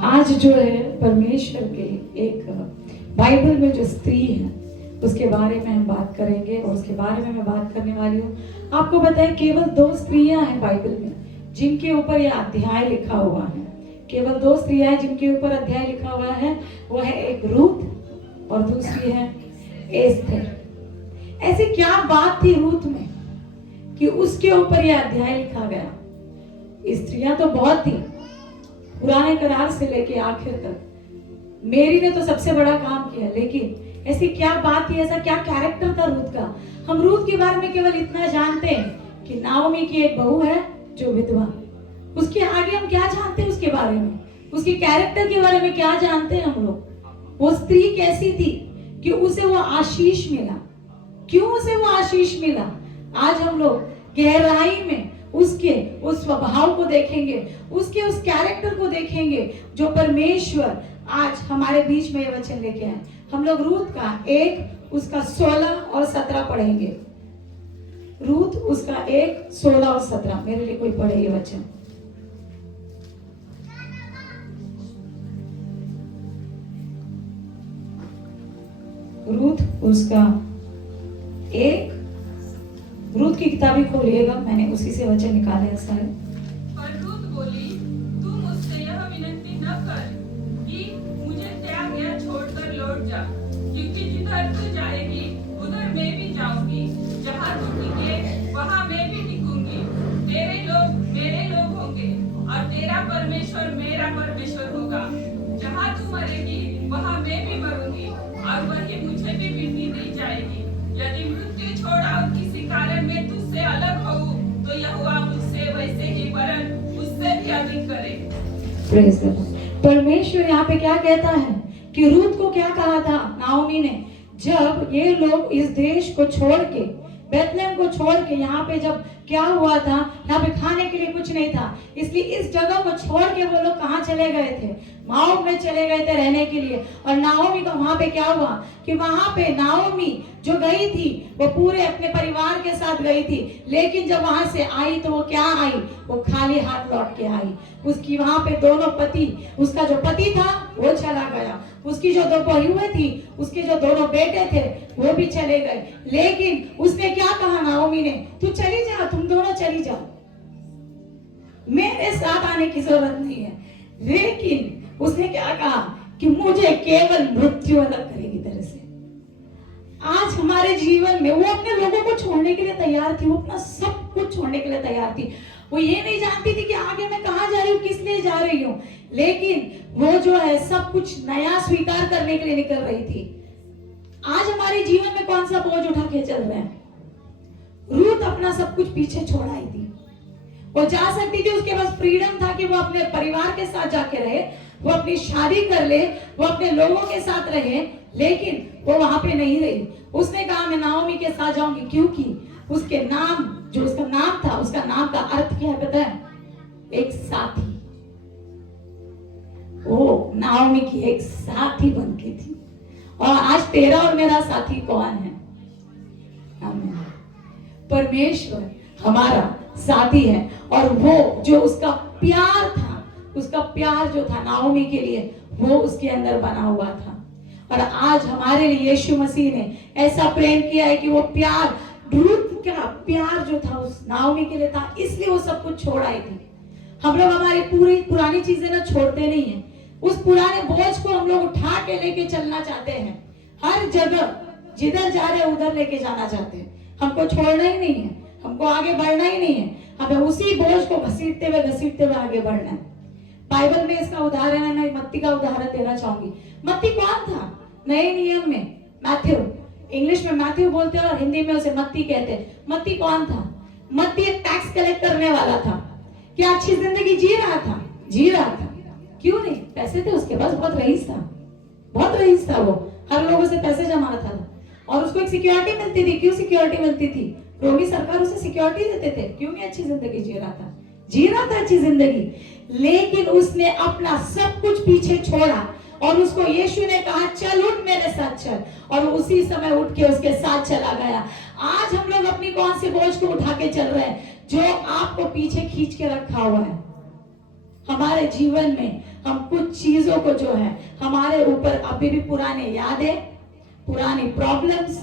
आज जो है परमेश्वर के एक बाइबल में जो स्त्री है उसके बारे में हम बात करेंगे और उसके बारे में मैं बात करने वाली हूँ। आपको बताएं केवल 2 स्त्रियां हैं बाइबल में जिनके ऊपर यह अध्याय लिखा हुआ है। केवल 2 स्त्रियां हैं जिनके ऊपर अध्याय लिखा हुआ है। वो है एक रूथ और दूसरी है एस्थर। ऐसी क्या बात थी रूथ में कि उसके ऊपर यह अध्याय लिखा गया। स्त्रियां तो बहुत थी, पुराने करार से लेके आखिर तक। मेरी ने तो सबसे बड़ा काम किया, लेकिन ऐसी क्या बात थी, ऐसा क्या कैरेक्टर था रूथ का। हम रूथ के बारे में केवल इतना जानते हैं कि नाओमी की एक बहू है जो विधवा। उसके आगे हम क्या जानते हैं उसके बारे में, उसके कैरेक्टर के बारे में क्या जानते हैं हम लोग। वो स्त्री कैसी थी कि उसे वो आशीष मिला। क्यों उसे वो आशीष मिला, आज हम लोग गहराई में उसके उस स्वभाव को देखेंगे, उसके उस कैरेक्टर को देखेंगे जो परमेश्वर आज हमारे बीच में ये वचन लेके आए। हम लोग रूथ का 1 उसका 16 और 17 पढ़ेंगे। रूथ उसका 1 16 और 17 मेरे लिए कोई पढ़े ये वचन। रूथ उसका 1 रूथ की किताब ही खोलिएगा, मैंने उसी से वचन निकाले हैं सारे। पर रूथ बोली, तू मुझसे यह विनती न कर कि मुझे त्याग या छोड़कर लौट जा, क्योंकि जिधर तू जाएगी उधर मैं भी जाऊंगी, जहाँ तू टिके वहाँ मैं भी टिकूंगी। तेरे लोग मेरे लोग होंगे और तेरा परमेश्वर मेरा परमेश्वर होगा। जहाँ तू मरेगी वहाँ मैं भी मरूंगी और वही मुझे भी मिट्टी दी जाएगी। यदि मृत्यु छोड़ा और किसी कारण में तुझसे अलग हूँ तो यहोवा मुझसे वैसे ही वरन उससे भी अधिक करे। Praise the Lord. परमेश्वर यहाँ पे क्या कहता है कि रूथ को क्या कहा था नाओमी ने, जब ये लोग इस देश को छोड़ के, बेथलेहम को छोड़ के, यहाँ पे जब क्या हुआ था, यहाँ पे खाने के लिए कुछ नहीं था, इसलिए इस जगह को छोड़ के वो लोग कहाँ चले गए थे, माओ में चले गए थे रहने के लिए। और नाओमी का वहां पे क्या हुआ कि वहां पे नाओमी जो गई थी वो पूरे अपने परिवार के साथ गई थी, लेकिन जब वहां से आई तो वो क्या आई, वो खाली हाथ लौट के आई। उसकी वहां पे दोनों पति, उसका जो पति था वो चला गया, उसकी जो 2 बहुएं थी, उसके जो दोनों बेटे थे वो भी चले गए। लेकिन उसने क्या कहा नाओमी ने, तू चली जा, तुम दोनों चली जाओ, मेरे साथ आने की जरूरत नहीं है। लेकिन उसने क्या कहा कि मुझे केवल मृत्यु अलग करेगी तेरे से। आज हमारे जीवन में वो अपने लोगों को छोड़ने के लिए तैयार थी, वो अपना सब कुछ छोड़ने के लिए तैयार थी। वो ये नहीं जानती थी कि आगे मैं कहाँ जा रही हूँ, किस लिए जा रही हूँ, लेकिन वो जो है सब कुछ नया स्वीकार करने के लिए निकल रही थी। आज हमारे जीवन में कौन सा बोझ उठा के चल रहे हैं। रूथ अपना सब कुछ पीछे छोड़ आई थी। वो जा सकती थी, उसके पास फ्रीडम था कि वो अपने परिवार के साथ जाके रहे, वो अपनी शादी कर ले, वो अपने लोगों के साथ रहे, लेकिन वो वहां पे नहीं रही। उसने कहा मैं नाओमी के साथ जाऊंगी, क्योंकि उसके नाम, जो उसका नाम था, उसका नाम का अर्थ क्या है पता है, एक साथी। वो नाओमी की एक साथी बन के थी। और आज तेरा और मेरा साथी कौन है, आमीन। परमेश्वर हमारा साथी है। और वो जो उसका प्यार था, उसका प्यार जो था नाओमी के लिए, वो उसके अंदर बना हुआ था। और आज हमारे लिए यीशु मसीह ने ऐसा प्रेम किया है कि वो प्यार, रूथ का प्यार जो था उस नाओमी के लिए था, इसलिए वो सब कुछ छोड़ आई थी। हम लोग हमारी पूरी पुरानी चीजें ना छोड़ते नहीं है, उस पुराने बोझ को हम लोग उठा के लेके चलना चाहते हैं। हर जगह जिधर जा रहे उधर लेके जाना चाहते हैं। हमको छोड़ना ही नहीं है, हमको आगे बढ़ना ही नहीं है, हमें उसी बोझ को घसीटते हुए आगे बढ़ना है। बाइबल में इसका उदाहरण है, मैं मत्ती का उदाहरण देना चाहूंगी। मत्ती कौन था नए नियम में, मैथ्यू, इंग्लिश में मैथ्यू बोलते हैं और हिंदी में उसे मत्ती कहते हैं। मत्ती कौन था, मत्ती एक टैक्स कलेक्ट करने वाला था। क्या अच्छी जिंदगी जी रहा था, जी रहा था, क्यों नहीं, पैसे थे उसके पास, बहुत रईस था, बहुत रईस था। वो हर लोगों से पैसे जमाता था और उसको एक सिक्योरिटी मिलती थी। क्यों सिक्योरिटी मिलती थी, रोमी सरकार उसे सिक्योरिटी देते थे, क्यों नहीं, अच्छी जिंदगी जी रहा था, जी रहा था अच्छी जिंदगी। लेकिन उसने अपना सब कुछ पीछे छोड़ा और उसको यीशु ने कहा चल उठ मेरे साथ चल, और उसी समय उठ के उसके साथ चला गया। आज हम लोग अपनी कौन सी बोझ को उठा के चल रहे हैं जो आपको पीछे खींच के रखा हुआ है। हमारे जीवन में हम कुछ चीजों को जो है हमारे ऊपर अभी भी पुराने यादें, पुरानी प्रॉब्लम्स,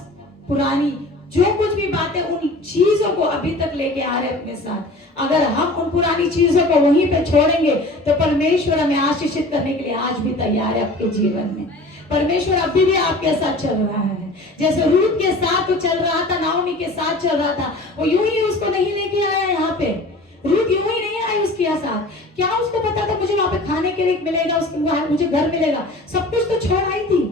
पुरानी जो कुछ भी बातें, उन चीजों को अभी तक लेके आ रहे अपने साथ। अगर हम उन पुरानी चीजों को वहीं पे छोड़ेंगे तो परमेश्वर हमें आशीषित करने के लिए आज भी तैयार है आपके जीवन में। परमेश्वर अभी भी आपके साथ चल रहा है। जैसे रूथ के साथ वो चल रहा था, नाओमी के साथ चल रहा था, वो यूं ही उसको नहीं लेके आया यहाँ पे। रूथ यूं ही नहीं आई उसके साथ। क्या उसको पता था मुझे वहां पे खाने के लिए मिलेगा, उसके मुझे घर मिलेगा? सब कुछ तो छोड़ आई थी।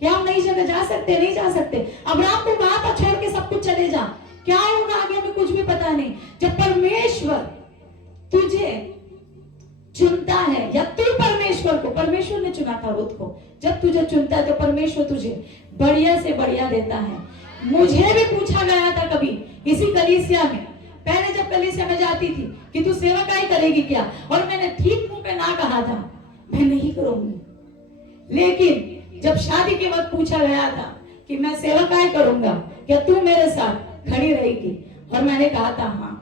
क्या हम नई जगह जा सकते? नहीं जा सकते। अब्राहम को कहा था छोड़ के सब कुछ चले जा, क्या होगा आगे हमें कुछ भी पता नहीं। जब परमेश्वर तुझे चुनता है, या तू परमेश्वर को, परमेश्वर ने चुना था रूथ को, जब तुझे चुनता है तो परमेश्वर तुझे बढ़िया से बढ़िया देता है। मुझे भी पूछा गया था कभी इसी कलीसिया में, पहले जब कलीसिया में जाती थी, कि तू सेवकाई करेगी क्या, और मैंने ठीक मुंह पे ना कहा था, मैं नहीं करूंगी। लेकिन जब शादी के वक्त पूछा गया था कि मैं सेवकाई करूंगा, क्या तू मेरे साथ खड़ी रहेगी, और मैंने कहा था हाँ।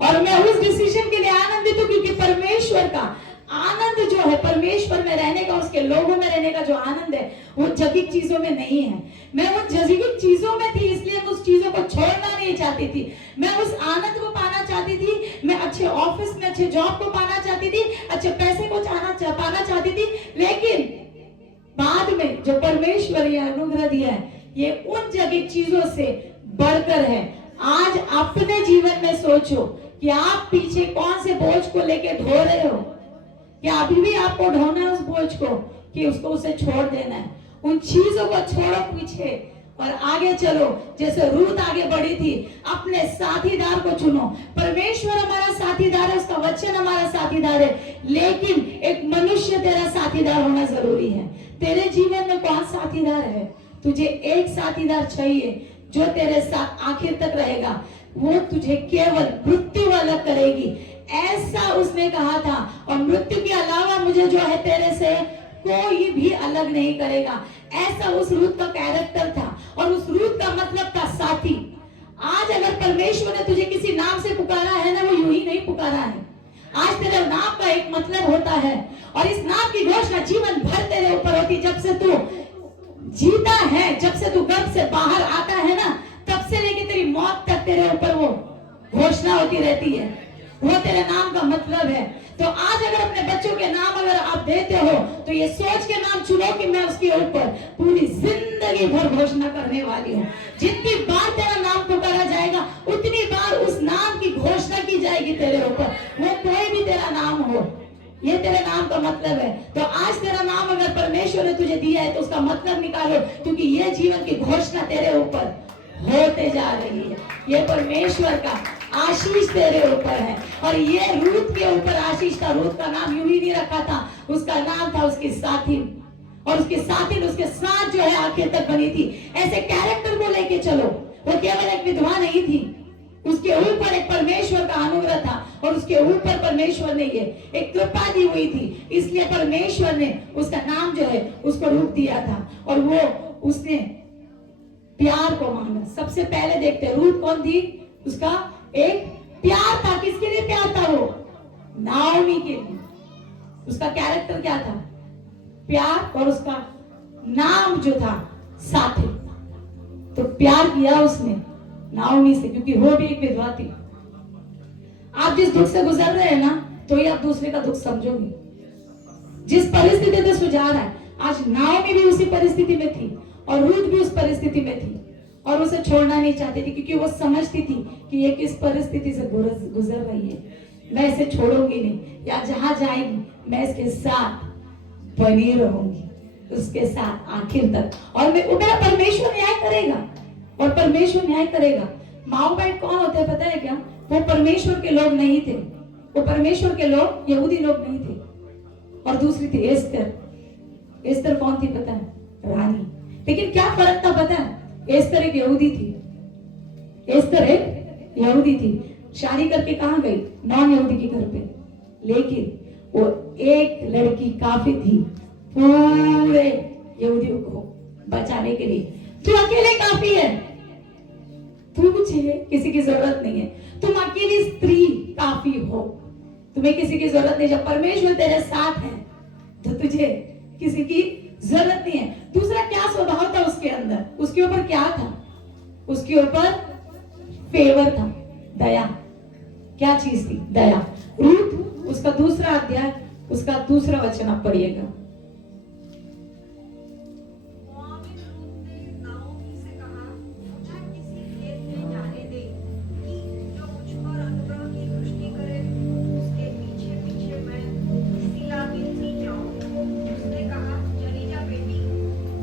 और मैं उस डिसीजन के लिए आनंदित हूं, क्योंकि परमेश्वर का आनंद जो है, परमेश्वर में रहने का, उसके लोगों में रहने का जो आनंद है, वो जगीक चीजों में नहीं है। मैं उन जगीक चीजों में थी, इसलिए मैं उस चीजों को छोड़ना नहीं चाहती थी। मैं उस आनंद को पाना चाहती थी, मैं अच्छे ऑफिस में अच्छे जॉब को पाना चाहती थी, अच्छे पैसे को पाना चाहती थी। लेकिन बाद में जो परमेश्वर ये अनुग्रह दिया है, ये उन जगीक चीजों से बढ़कर है। आज अपने जीवन में सोचो कि आप पीछे कौन से बोझ को लेके ढो रहे हो। क्या अभी भी आपको ढोना है उस बोझ को, कि उसको उसे छोड़ देना है? उन चीजों को छोड़ो पीछे और आगे चलो। जैसे रूथ आगे बढ़ी थी, अपने साथीदार को चुनो। परमेश्वर हमारा साथीदार है, उसका वचन हमारा साथीदार है, लेकिन एक मनुष्य तेरा साथीदार होना जरूरी है। तेरे जीवन में कौन साथीदार है? तुझे एक साथीदार चाहिए जो तेरे साथ आखिर तक रहेगा। वो तुझे केवल मृत्यु अलग करेगी, ऐसा उसने कहा था। और मृत्यु के अलावा मुझे जो है तेरे से कोई भी अलग नहीं करेगा, ऐसा उस रूथ का कैरेक्टर था। और उस रूथ का मतलब था साथी। आज अगर परमेश्वर ने तुझे किसी नाम से पुकारा है ना, वो यूं ही नहीं पुकारा है। आज तेरे नाम का एक मतलब होता है, और इस नाम की घोषणा जीवन भर तेरे ऊपर होती। जब से तू जीता है, जब से तू गर्भ से बाहर आता है ना, तब से लेके तेरी मौत तक तेरे ऊपर वो घोषणा होती रहती है। वो तेरे नाम का मतलब है। तो आज अगर अपने बच्चों के नाम अगर आप देते हो, तो ये सोच के नाम चुनो कि मैं उसके ऊपर पूरी जिंदगी भर घोषणा करने वाली हूँ। जितनी बार तेरा नाम पुकारा जाएगा, उतनी बार उस नाम की घोषणा की जाएगी तेरे ऊपर। वो कोई भी तेरा नाम हो, ये तेरे नाम का मतलब है। तो आज तेरा नाम अगर परमेश्वर ने तुझे दिया है, तो उसका मतलब निकालो, क्योंकि ये जीवन की घोषणा तेरे ऊपर होते जा रही है। ये परमेश्वर का आशीष तेरे ऊपर है। और ये रूथ के ऊपर आशीष था। रूथ का नाम यूं ही नहीं रखा था, उसका नाम था उसकी साथी, और उसके साथी उसके साथ जो है आखिर तक बनी थी। ऐसे कैरेक्टर को लेके चलो। वो केवल एक विधवा नहीं थी, उसके ऊपर एक परमेश्वर का अनुग्रह था, और उसके ऊपर परमेश्वर ने ये एक कृपा दी हुई थी। इसलिए परमेश्वर ने उसका नाम जो है उसको रूप दिया था, और वो उसने प्यार को मांगा। सबसे पहले देखते हैं रूथ कौन थी। उसका एक प्यार था। किसके लिए प्यार था? वो नाओमी के लिए। उसका कैरेक्टर क्या था? प्यार। और उसका नाम जो था साथी। तो प्यार किया उसने नाओमी से, क्योंकि वो भी एक विधवा थी। आप जिस दुख से गुजर रहे हैं ना, तो ही आप दूसरे का दुख समझोगे। जिस परिस्थिति से सुझा रहा है, आज नाओमी भी उसी परिस्थिति में थी, और रूथ भी उस परिस्थिति में थी, और उसे छोड़ना नहीं चाहती थी, क्योंकि वो समझती थी कि ये किस परिस्थिति से गुजर रही है। मैं इसे छोड़ूंगी नहीं, या जहां जाएगी मैं इसके साथ बनी रहूंगी, उसके साथ आखिर तक। और मेरा परमेश्वर न्याय करेगा, और परमेश्वर न्याय करेगा। माओवाइट कौन होते हैं पता है क्या? वो परमेश्वर के लोग नहीं थे। वो परमेश्वर के लोग यहूदी लोग नहीं थे। और दूसरी थी एस्तर। एस्तर कौन थी पता है? रानी। लेकिन क्या फर्क था पता है? एस्तर एक यहूदी थी। एस्तर एक यहूदी थी। शादी करके कहां गई? नॉन यहूदी के घर पे। लेकिन वो एक लड़की काफी थी पूरे यहूदियों को बचाने के लिए। तू अकेले काफी है, तुझे किसी की जरूरत नहीं है। तुम अकेली स्त्री काफी हो, तुम्हें किसी की जरूरत नहीं। जब परमेश्वर तेरे साथ है तुझे किसी की जरूरत नहीं है। दूसरा क्या स्वभाव था उसके अंदर, उसके ऊपर क्या था, उसके ऊपर फेवर था, दया। क्या चीज थी? दया। रूथ उसका दूसरा अध्याय, उसका दूसरा वचन आप पढ़िएगा। मोआबिन रूत ने नाओमी से कहा, मुझे किसी खेत में जाने दे कि जो मुझ पर अनुग्रह की दृष्टि करे, उसके पीछे पीछे मैं सिला गिनती जाऊं। उसने कहा, चली जा बेटी।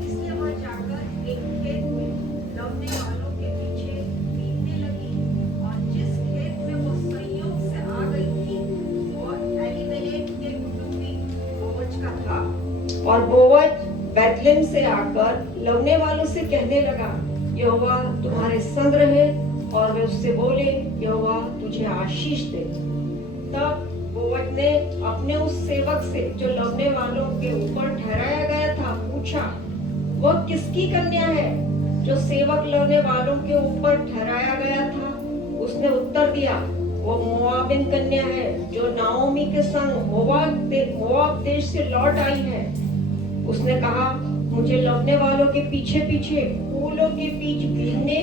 इसलिए वह जाकर एक खेत में लवने वालों के पीछे बीतने लगी, और जिस खेत में वो संयोग से आ गई थी वह एलीमेलेक के कुटुंबी बोअज का था। और बोअज बैतलेहम से आकर लवने वालों से कहने लगा, यहोवा तुम्हारे संग रहे। और वे उससे बोले, यहोवा तुझे आशीष दे। तब बोअज ने अपने उस सेवक से जो लवने वालों के ऊपर ठहराया गया था पूछा, वह किसकी कन्या है जो सेवक लवने वालों के ऊपर ठहराया गया था? उसने उत्तर दिया, वो मोआबिन कन्या है जो नाओमी के संग मोआब देश से लौट आई है। उसने कहा, मुझे लवने वालों के पीछे पीछे फूलों के बीच भीगने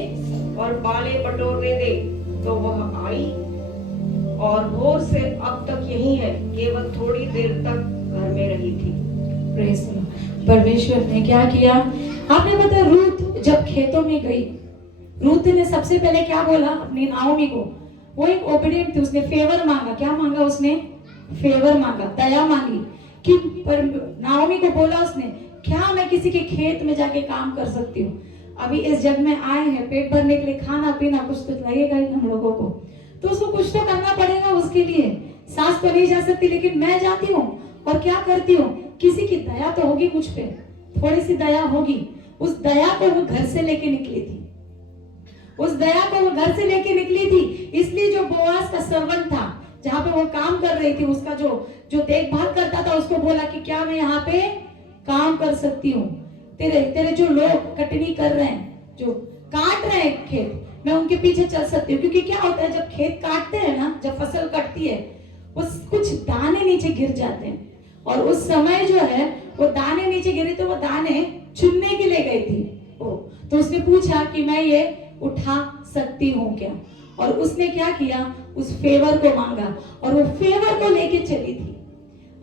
और बालें बटोरने दे। तो वह आई और भोर से अब तक यही है, केवल थोड़ी देर तक घर में रही थी। Praise the Lord. परमेश्वर ने क्या किया? आपने पता है, रूथ जब खेतों में गई, रूथ ने सबसे पहले क्या बोला अपनी नाओमी को? वो एक ओबीडिएंट थी, उसने फेवर मांगा। क्या मांगा उसने? फेवर मांगा, दया मांगी। कि पर नाओमी को बोला उसने, क्या मैं किसी के खेत में जाके काम कर सकती हूँ? अभी इस जग में आए हैं पेट भरने के लिए, खाना पीना कुछ तो लगेगा ही हम लोगों को, तो उसको कुछ तो करना पड़ेगा उसके लिए। सास तो नहीं जा सकती, लेकिन मैं जाती हूँ और क्या करती हूँ, किसी की दया तो होगी मुझ पे, थोड़ी सी दया होगी। उस दया को वो घर से लेके निकली थी, उस दया को वो घर से लेके निकली थी। इसलिए जो बोआज का सर्वेंट था, जहाँ पे वो काम कर रही थी, उसका जो देखभाल करता था, उसको बोला कि क्या मैं यहाँ पे काम कर सकती हूँ? तेरे जो लोग कटनी कर रहे हैं, जो काट रहे हैं खेत, मैं उनके पीछे चल सकती हूँ। क्योंकि क्या होता है, जब खेत काटते हैं ना, जब फसल कटती है, उस कुछ दाने नीचे गिर जाते हैं, और उस समय जो है वो दाने नीचे गिरे, तो वो दाने चुनने के लिए गई थी वो। तो उसने पूछा कि मैं ये उठा सकती हूँ क्या? और उसने क्या किया, उस फेवर को मांगा और वो फेवर को लेके चली थी।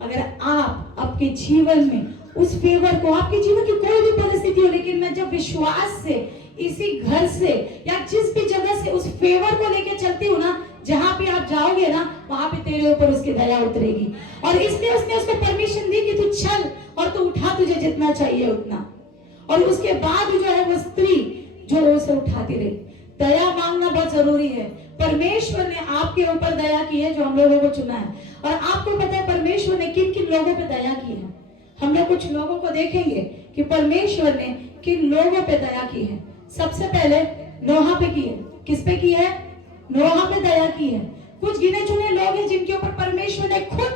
अगर आप आपके जीवन में उस फेवर को, आपके जीवन की कोई भी परिस्थिति हो, लेकिन मैं जब विश्वास से इसी घर से या जिस भी जगह से उस फेवर को लेके चलती हूँ ना, जहां पे आप जाओगे ना, वहां पे तेरे ऊपर उसकी दया उतरेगी। और इसलिए उसने उसको परमिशन दी कि तू चल और तू उठा, तुझे जितना चाहिए उतना। और उसके बाद जो है वो स्त्री जो उसे उठाती रही। दया मांगना बहुत जरूरी है। परमेश्वर ने आपके ऊपर दया की है, जो हम लोगों को चुना है। और आपको पता है परमेश्वर ने किन किन लोगों पे दया की है। हम लोग कुछ लोगों को देखेंगे कि परमेश्वर ने किन लोगों पे दया की है। सबसे पहले नोहा पे की है। किस पे की है? नोहा पे दया की है। कुछ गिने चुने लोग हैं जिनके ऊपर परमेश्वर ने खुद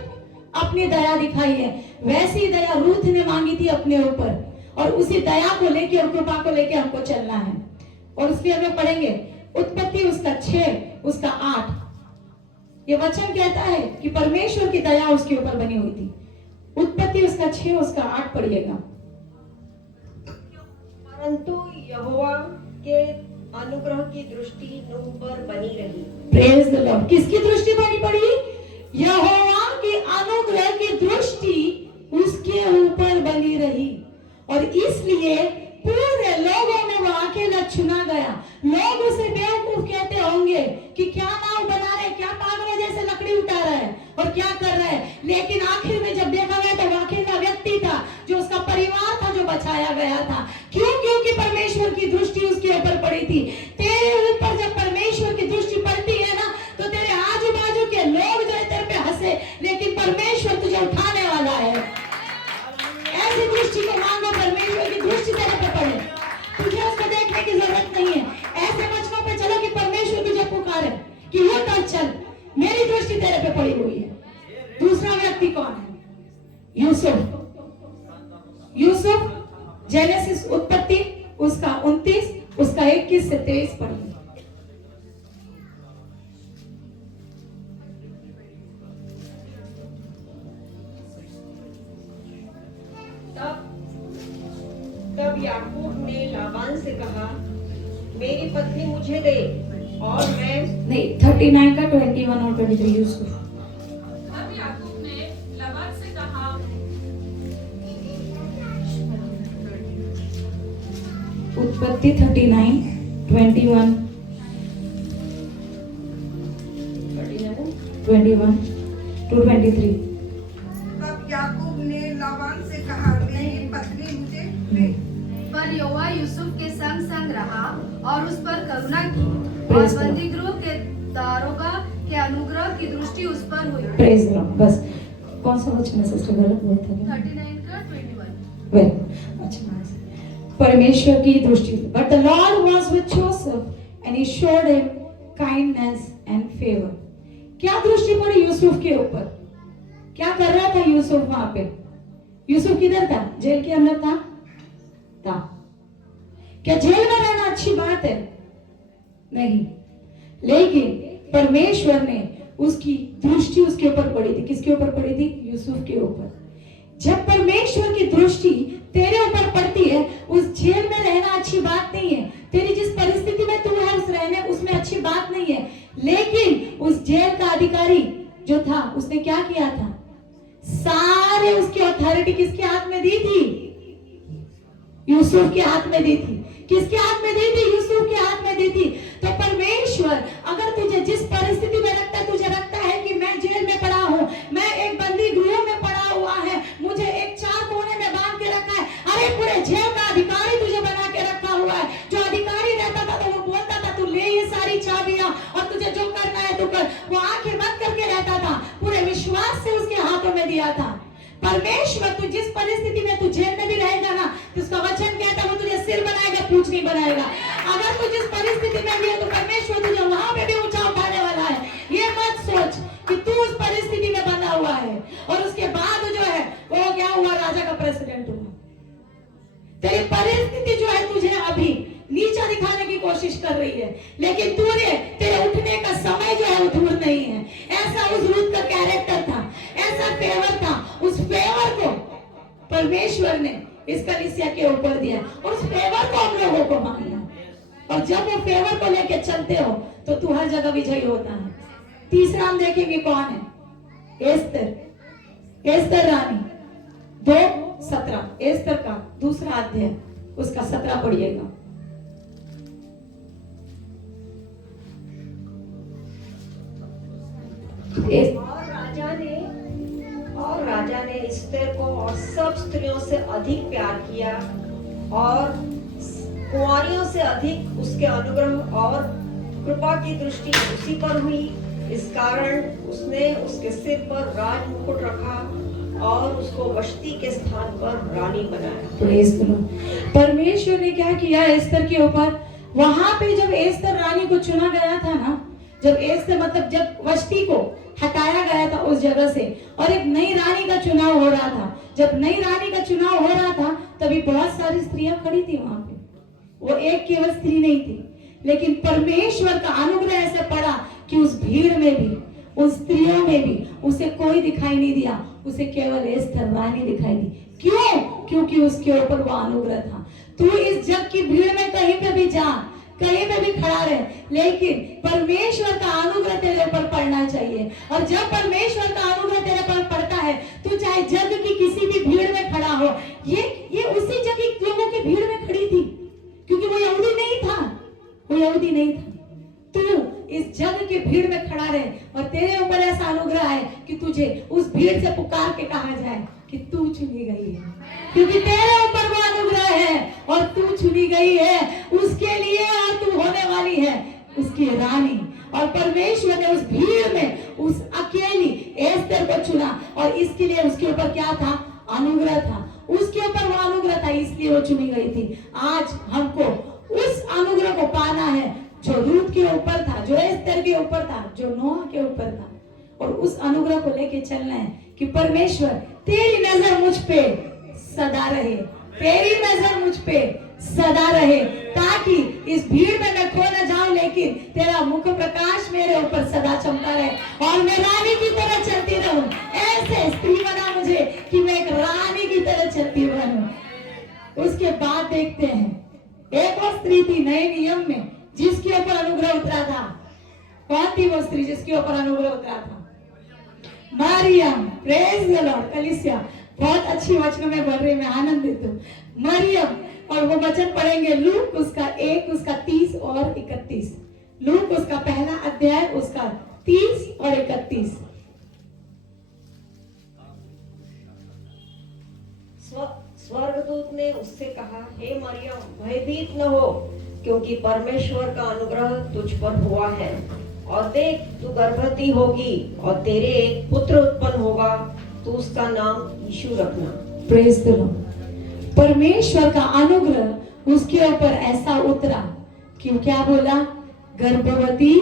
अपनी दया दिखाई है। वैसी दया रूथ ने मांगी थी अपने ऊपर, और उसी दया को लेके और कृपा को लेके हमको चलना है। और उसके हम लोग पढ़ेंगे उत्पत्ति उसका 6 उसका 8। ये वचन कहता है कि परमेश्वर की दया उसके ऊपर बनी हुई थी। उत्पत्ति उसका 6 उसका 8 पढ़िएगा। परंतु यहोवा के अनुग्रह की दृष्टि नूह पर बनी रही। Praise the Lord. किसकी दृष्टि बनी पड़ी? यहोवा के अनुग्रह की दृष्टि उसके ऊपर बनी रही, और इसलिए पूरे लोगों में वो अकेला चुना गया। लोग उसे बेवकूफ कहते होंगे कि क्या नाव बना रहे, क्या पागल जैसे लकड़ी उठा रहा है और क्या कर रहा है, लेकिन आखिर में जब देखा गया तो वो अकेला व्यक्ति था, जो उसका परिवार था, जो बचाया गया था। क्यों? क्योंकि परमेश्वर की दृष्टि उसके ऊपर पड़ी थी। तेरे ऊपर जब परमेश्वर की दृष्टि पड़ती है ना, तो तेरे आजू बाजू के लोग जो है तेरे पे हंसे, लेकिन परमेश्वर तुझे उठाने वाला है। ऐसी दृष्टि को मांगो, परमेश्वर की दृष्टि तेरे पे पड़े, तुझे उसको देखने की जरूरत नहीं है। ऐसे वचनों पे चलो कि परमेश्वर तुझे पुकारे कि उठ और चल, मेरी दृष्टि तेरे पे पड़ी हुई है। दूसरा व्यक्ति कौन है? यूसुफ। यूसुफ जेनेसिस उत्पत्ति उसका 29 उसका 21 से 23 पढ़िए। तब याकूब ने लाबान से कहा, मेरी पत्नी मुझे दे और मैं नहीं, 39 का 21 और 23 यूसुफ। तब याकूब ने लाबान से कहा, उत्पत्ति 39, 21 to 23। तब याकूब ने लाबान से कहा, मेरी पत्नी मुझे दे। पर यहोवा यूसुफ के संग संग रहा और उस पर करुणा की और Praise God। बंदीगृह के दारोगा के अनुग्रह की दृष्टि उस पर हुई। Praise the Lord. बस कौन सा वचन है सिस्टर, गलत हुआ था क्या? 39 का 21। वेल, अच्छा। परमेश्वर की दृष्टि से, but the Lord was with Joseph and he showed him kindness and favour. क्या दृष्टि पड़ी यूसुफ के ऊपर? क्या कर रहा था यूसुफ वहां पे? यूसुफ किधर था? जेल के अंदर था? क्या जेल में रहना अच्छी बात है? नहीं, लेकिन परमेश्वर ने उसकी दृष्टि उसके ऊपर पड़ी थी। किसके ऊपर पड़ी थी? यूसुफ के ऊपर। जब परमेश्वर की दृष्टि तेरे ऊपर पड़ती है, उस जेल में रहना अच्छी बात नहीं है। तेरी जिस परिस्थिति में तू है उस रहने उसमें अच्छी बात नहीं है, लेकिन उस जेल का अधिकारी जो था उसने क्या किया था? सारे उसकी अथॉरिटी किसके हाथ में दी थी? यूसुफ के हाथ में दी थी। किसके हाथ में दी थी? यूसुफ के हाथ में दी थी। तो परमेश्वर अगर तुझे जिस परिस्थिति में तुझे लगता है कि मैं जेल में पड़ा हूं, मैं एक बंदी गृह में पड़ा हुआ है, मुझे एक चार कोने में बांध के रखा है, अरे पूरे जेल का अधिकारी तुझे बना के रखा हुआ है। जो अधिकारी रहता था तो वो बोलता था तू ले ये सारी चाबियां और तुझे जो करना है तू कर। वो आंखें बंद करके रहता था, पूरे विश्वास से उसके हाथों में दिया था। परमेश्वर तू जिस परिस्थिति में तू जेल में भी रहेगा ना, तो उसका वचन कहता है वो तुझे सिर बनाएगा, पूंछ नहीं बनाएगा। अगर तू जिस परिस्थिति में भी है तो परमेश्वर तुझे वहां पे भी ऊंचा उठाने वाला है। ये मत सोच कि तू उस परिस्थिति में बंधा हुआ है और उसके बाद जो है वो क्या हुआ? राजा का प्रेसिडेंट हुआ। तेरी परिस्थिति जो है तुझे अभी नीचा दिखाने की कोशिश कर रही है, लेकिन तूने तेरे उठने का समय जो है वो दूर नहीं है। ऐसा उस रूत का कैरेक्टर था, ऐसा फेवर था। उस फेवर को परमेश्वर ने इस कलीसिया के ऊपर दिया और उस फेवर को हम लोगों को मानना। और जब वो फेवर को लेके चलते हो तो तू हर जगह विजयी होता है। तीसरा हम देखेंगे कौन है? एस्तर। एस्तर रानी 2:17। एस्तर का दूसरा अध्याय उसका 17 पढ़िएगा। और राजा ने एस्तर को और सब स्त्रियों से अधिक प्यार किया और कुंवारियों से अधिक उसके अनुग्रह और कृपा की दृष्टि उसी पर हुई। इस कारण उसने उसके सिर पर राज मुकुट रखा और उसको वष्टी के स्थान पर रानी बनाया। Praise the Lord. परमेश्वर ने क्या किया एस्तर के ऊपर? वहां पे जब एस्तर रानी को चुना गया था ना, जब एस्तर मतलब जब वष्टी को हटाया गया था उस जगह से और एक नई रानी का चुनाव हो रहा था, जब नई रानी का चुनाव हो रहा था तभी बहुत सारी स्त्रियां खड़ी थी वहां पे। वो एक केवल स्त्री नहीं थी, लेकिन परमेश्वर का अनुग्रह ऐसे पड़ा कि उस भीड़ में भी, उन स्त्रियों में भी उसे कोई दिखाई नहीं दिया, उसे केवल एस्तर रानी दिखाई दी। क्यों? क्योंकि उसके ऊपर वो अनुग्रह था। तू इस जग की भीड़ में कहीं पे भी जा, कहीं पे भी खड़ा रहे, लेकिन परमेश्वर का अनुग्रह तेरे ऊपर पड़ना चाहिए। और जब परमेश्वर का अनुग्रह तेरे पर पड़ता है, तू चाहे जग की किसी भी भीड़ में खड़ा हो। ये उसी जग की लोगों की भीड़ में खड़ी थी, क्योंकि वो यहूदी नहीं था, वो यहूदी नहीं था। तू इस जग की भीड़ में खड़ा रहे और तेरे ऊपर ऐसा अनुग्रह है कि तुझे उस भीड़ से पुकार के कहा जाए कि तू चुनी गई है, क्योंकि तेरे ऊपर वो अनुग्रह है और तू चुनी गई है उसके लिए और तू होने वाली है उसकी रानी। और परमेश्वर ने उस भीड़ में उस अकेली एस्तर को चुना और इसके लिए उसके ऊपर क्या था? अनुग्रह था। उसके ऊपर वो अनुग्रह था, इसलिए वो चुनी गई थी। आज हमको उस अनुग्रह को पाना है जो रूत के ऊपर था, जो एस्तर के ऊपर था, जो नोआ के ऊपर था, और उस अनुग्रह को लेके चलना है कि परमेश्वर तेरी नजर मुझ पे सदा रहे, तेरी नजर मुझ पे सदा रहे, ताकि इस भीड़ में मैं खो न जाऊं, लेकिन तेरा मुख प्रकाश मेरे ऊपर सदा चमका रहे और मैं रानी की तरह चलती रहूं। ऐसे स्त्री बना मुझे कि मैं एक रानी की तरह चलती रहूं। देखते हैं एक और स्त्री थी नए नियम में जिसके ऊपर अनुग्रह उतरा था। कौन थी वो स्त्री जिसके ऊपर अनुग्रह उतरा था? मरियम। Praise the lord. कलीसिया बहुत अच्छी वचनों में बढ़ रही, मैं आनंदित हूँ। मरियम, और वो वचन पढ़ेंगे लूक उसका 1 उसका 30 और 31। लूक उसका पहला अध्याय उसका 30 और 31। स्वर्गदूत ने उससे कहा, हे मरियम, भयभीत न हो, क्योंकि परमेश्वर का अनुग्रह तुझ पर हुआ है। और देख, तू गर्भवती होगी और तेरे एक पुत्र उत्पन्न होगा, तू उसका नाम यीशु रखना। Praise the Lord. परमेश्वर का अनुग्रह उसके ऊपर ऐसा उतरा कि क्या बोला? गर्भवती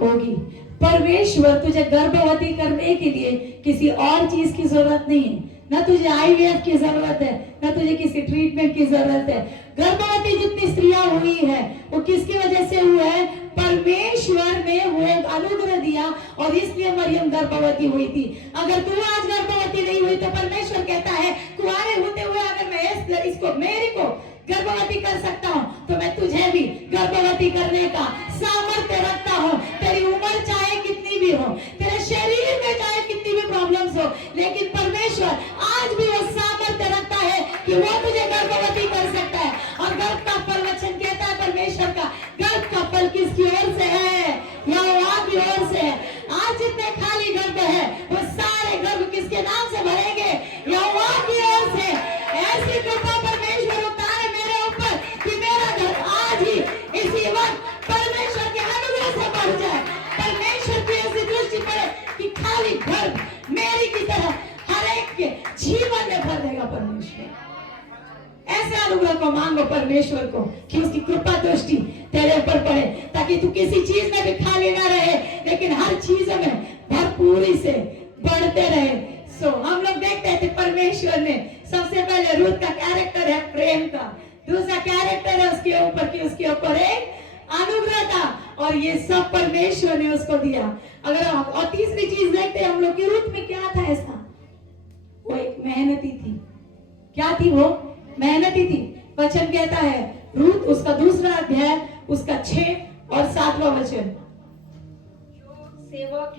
होगी। परमेश्वर तुझे गर्भवती करने के लिए किसी और चीज की जरूरत नहीं है। ना तुझे IVF की जरूरत है, ना तुझे किसी ट्रीटमेंट की जरूरत है। गर्भवती जितनी स्त्रियां हुई है वो किसकी वजह से हुआ है? परमेश्वर ने वो अनुग्रह दिया और इसलिए मरियम गर्भवती हुई थी। अगर तू आज गर्भवती नहीं हुई तो परमेश्वर कहता है कुंवारे होते हुए अगर मैं इसको मेरी को गर्भवती कर सकता हूँ तो मैं तुझे भी गर्भवती करने का सामर्थ्य रखता हूँ। तेरी उम्र चाहे कितनी भी हो, तेरे शरीर में चाहे कितनी भी प्रॉब्लम्स हो, लेकिन परमेश्वर आज भी वो सामर्थ्य रखता है कि वो तुझे गर्भवती कर सकता है। और गर्भ का फल वचन कहता है परमेश्वर का, गर्भ का फल किसकी ओर से है? यहोवा की ओर से है। आज जितने खाली गर्भ है वो सारे गर्भ किसके नाम से भरेंगे? यहोवा की ओर से। ऐसी कृपा परमेश्वर उतारे मेरे ऊपर कि मेरा घर आज ही इसी वक्त परमेश्वर के अनुग्रह से भर जाए। परमेश्वर की ऐसी दृष्टि पड़े कि खाली गर्भ मेरी की तरह हर एक के जीवन में भर देगा परमेश्वर। ऐसे अनुग्रह को मांगो परमेश्वर को कि उसकी कृपा दृष्टि तेरे ऊपर पड़े, ताकि तू किसी चीज में भी खाली ना रहे, लेकिन हर चीज में भरपूरी से बढ़ते रहे। सो हम लोग देखते थे परमेश्वर ने सबसे पहले रूथ का कैरेक्टर है प्रेम का, दूसरा कैरेक्टर है उसके ऊपर कि उसके ऊपर एक अनुग्रह था, और ये सब परमेश्वर ने उसको दिया। अगर हम और तीसरी चीज देखते हैं हम लोग की रूथ में क्या था ऐसा? वो एक मेहनती थी। क्या थी वो? मेहनती थी। वचन कहता है रूथ उसका दूसरा अध्याय उसका 6 और 7वां वचन। जो सेवक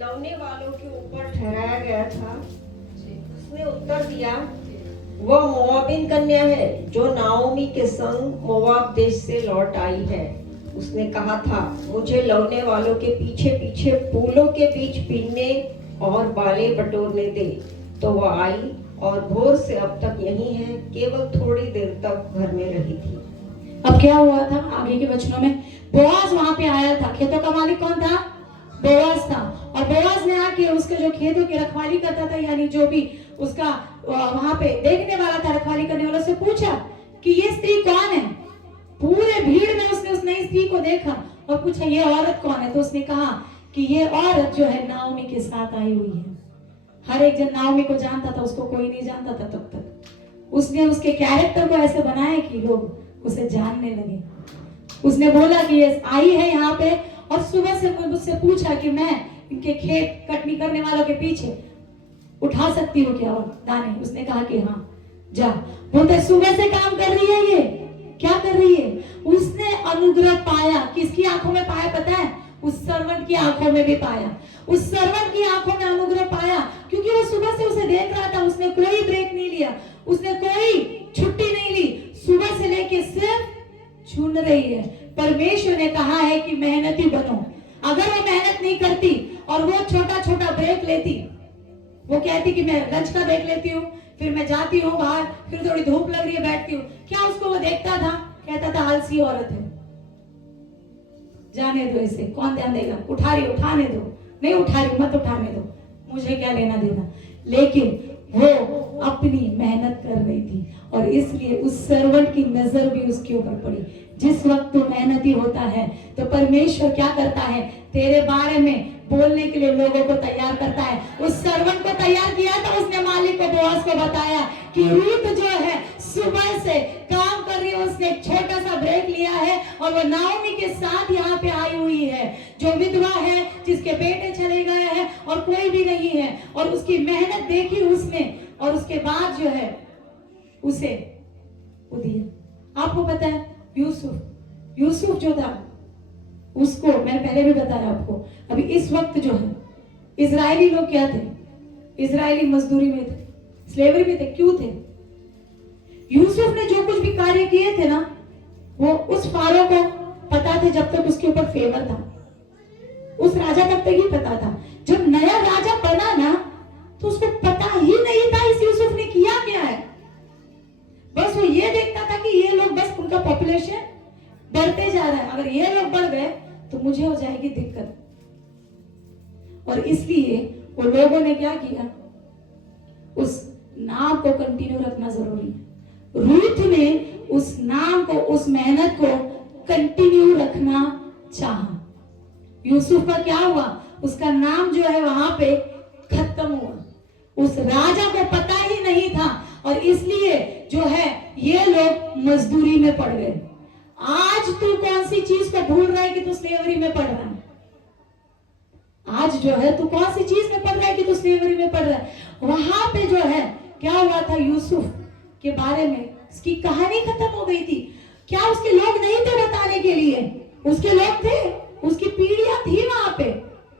लौने वालों के ऊपर ठहराया गया था उसने उत्तर दिया, वह मोआबिन कन्या है जो नाओमी के संग मोआब देश से लौट आई है। उसने कहा था, मुझे लौने वालों के पीछे पीछे फूलों के बीच पीने और बाले बटोरने दे। तो वह आई और भोर से अब तक यही है, केवल थोड़ी देर तक घर में रही थी। अब क्या हुआ था आगे के वचनों में? बोआज वहां पे आया था। खेतों का मालिक कौन था? बोआज था। और बोआज ने आके उसके जो खेतों की रखवाली करता था, यानी जो भी उसका वहां पे देखने वाला था, रखवाली करने वाला, से पूछा कि ये स्त्री कौन है। पूरे भीड़ में उसने उस नई स्त्री को देखा और पूछा ये औरत कौन है। तो उसने कहा कि ये औरत जो है नाओमी के साथ आई हुई है। हर एक जन नाओमी को जानता था, उसको कोई नहीं जानता था तब तक। उसने उसके कैरेक्टर को ऐसे बनाया कि लोग उसे जानने लगे। उसने बोला कि ये आई है यहाँ पे और सुबह से मुझसे पूछा कि मैं इनके खेत कटनी करने वालों के पीछे उठा सकती हूँ क्या दाने। उसने कहा कि हाँ जा। बोलते सुबह से काम कर रही है, ये क्या कर रही है? उसने अनुग्रह पाया। किसकी आंखों में पाया पता है? उस सर्वेंट की आंखों में भी पाया। उस सर्वेंट की आंखों में अनुग्रह पाया क्योंकि वो सुबह से उसे देख रहा था। उसने कोई ब्रेक नहीं लिया, उसने कोई छुट्टी नहीं ली, सुबह से लेके सिर्फ चुन रही है। परमेश्वर ने कहा है कि मेहनती बनो। अगर वो मेहनत नहीं करती और वो छोटा छोटा ब्रेक लेती, वो कहती कि मैं लंच का ब्रेक लेती हूँ, फिर मैं जाती हूँ बाहर, फिर थोड़ी धूप लग रही है बैठती हूँ, क्या उसको वो देखता था? कहता था आलसी औरत है, जाने दो इसे, कौन ध्यान देगा, उठा रही उठाने दो, नहीं उठा रही मत उठाने दो, मुझे क्या लेना देना। लेकिन वो अपनी मेहनत कर रही थी और इसलिए उस सर्वेंट की नजर भी उसके ऊपर पड़ी। जिस वक्त तू मेहनती होता है तो परमेश्वर क्या करता है? तेरे बारे में बोलने के लिए लोगों को तैयार करता है। उस सर्वेंट को तैयार किया तो उसने मालिक को, बोआज को बताया कि रूथ जो है सुबह से काम कर रही है, उसने एक छोटा सा ब्रेक लिया है और वो नाओमी के साथ यहाँ पे आई हुई है, जो विधवा है, जिसके बेटे चले गए हैं और कोई भी नहीं है। और उसकी मेहनत देखी उसने और उसके बाद जो है उसे वो दिया। आपको पता है यूसुफ जो था, उसको मैंने पहले भी बताया आपको, अभी इस वक्त जो है इजरायली लोग क्या थे, इजरायली मजदूरी में थे, स्लेवरी में थे। क्यों थे? यूसुफ ने जो कुछ भी कार्य किए थे ना, वो उस फारो को पता थे, जब तक उसके ऊपर फेवर था, उस राजा तक ही पता था। जब नया राजा बना ना, तो उसको पता ही नहीं था इस यूसुफ ने किया क्या है। बस वो ये देखता था कि ये लोग, बस उनका पॉपुलेशन बढ़ते जा रहा है, अगर ये लोग बढ़ गए तो मुझे हो जाएगी दिक्कत। और इसलिए वो लोगों ने क्या किया, उस नाम को कंटिन्यू रखना जरूरी है। रूथ ने उस नाम को, उस मेहनत को कंटिन्यू रखना चाहा। यूसुफ का क्या हुआ, उसका नाम जो है वहां पे खत्म हुआ, उस राजा को पता ही नहीं था, और इसलिए जो है ये लोग मजदूरी में पड़ गए। आज तू कौन सी चीज को भूल रहा है कि तू स्लेवरी में पड़ रहा है? आज जो है तू कौन सी चीज में पड़ रहा है कि तू स्लेवरी में पड़ रहा है? वहां पे जो है क्या हुआ था, यूसुफ के बारे में उसकी कहानी खत्म हो गई थी। क्या उसके लोग नहीं थे बताने के लिए? उसके लोग थे, उसकी पीढ़ियां थी वहां पे,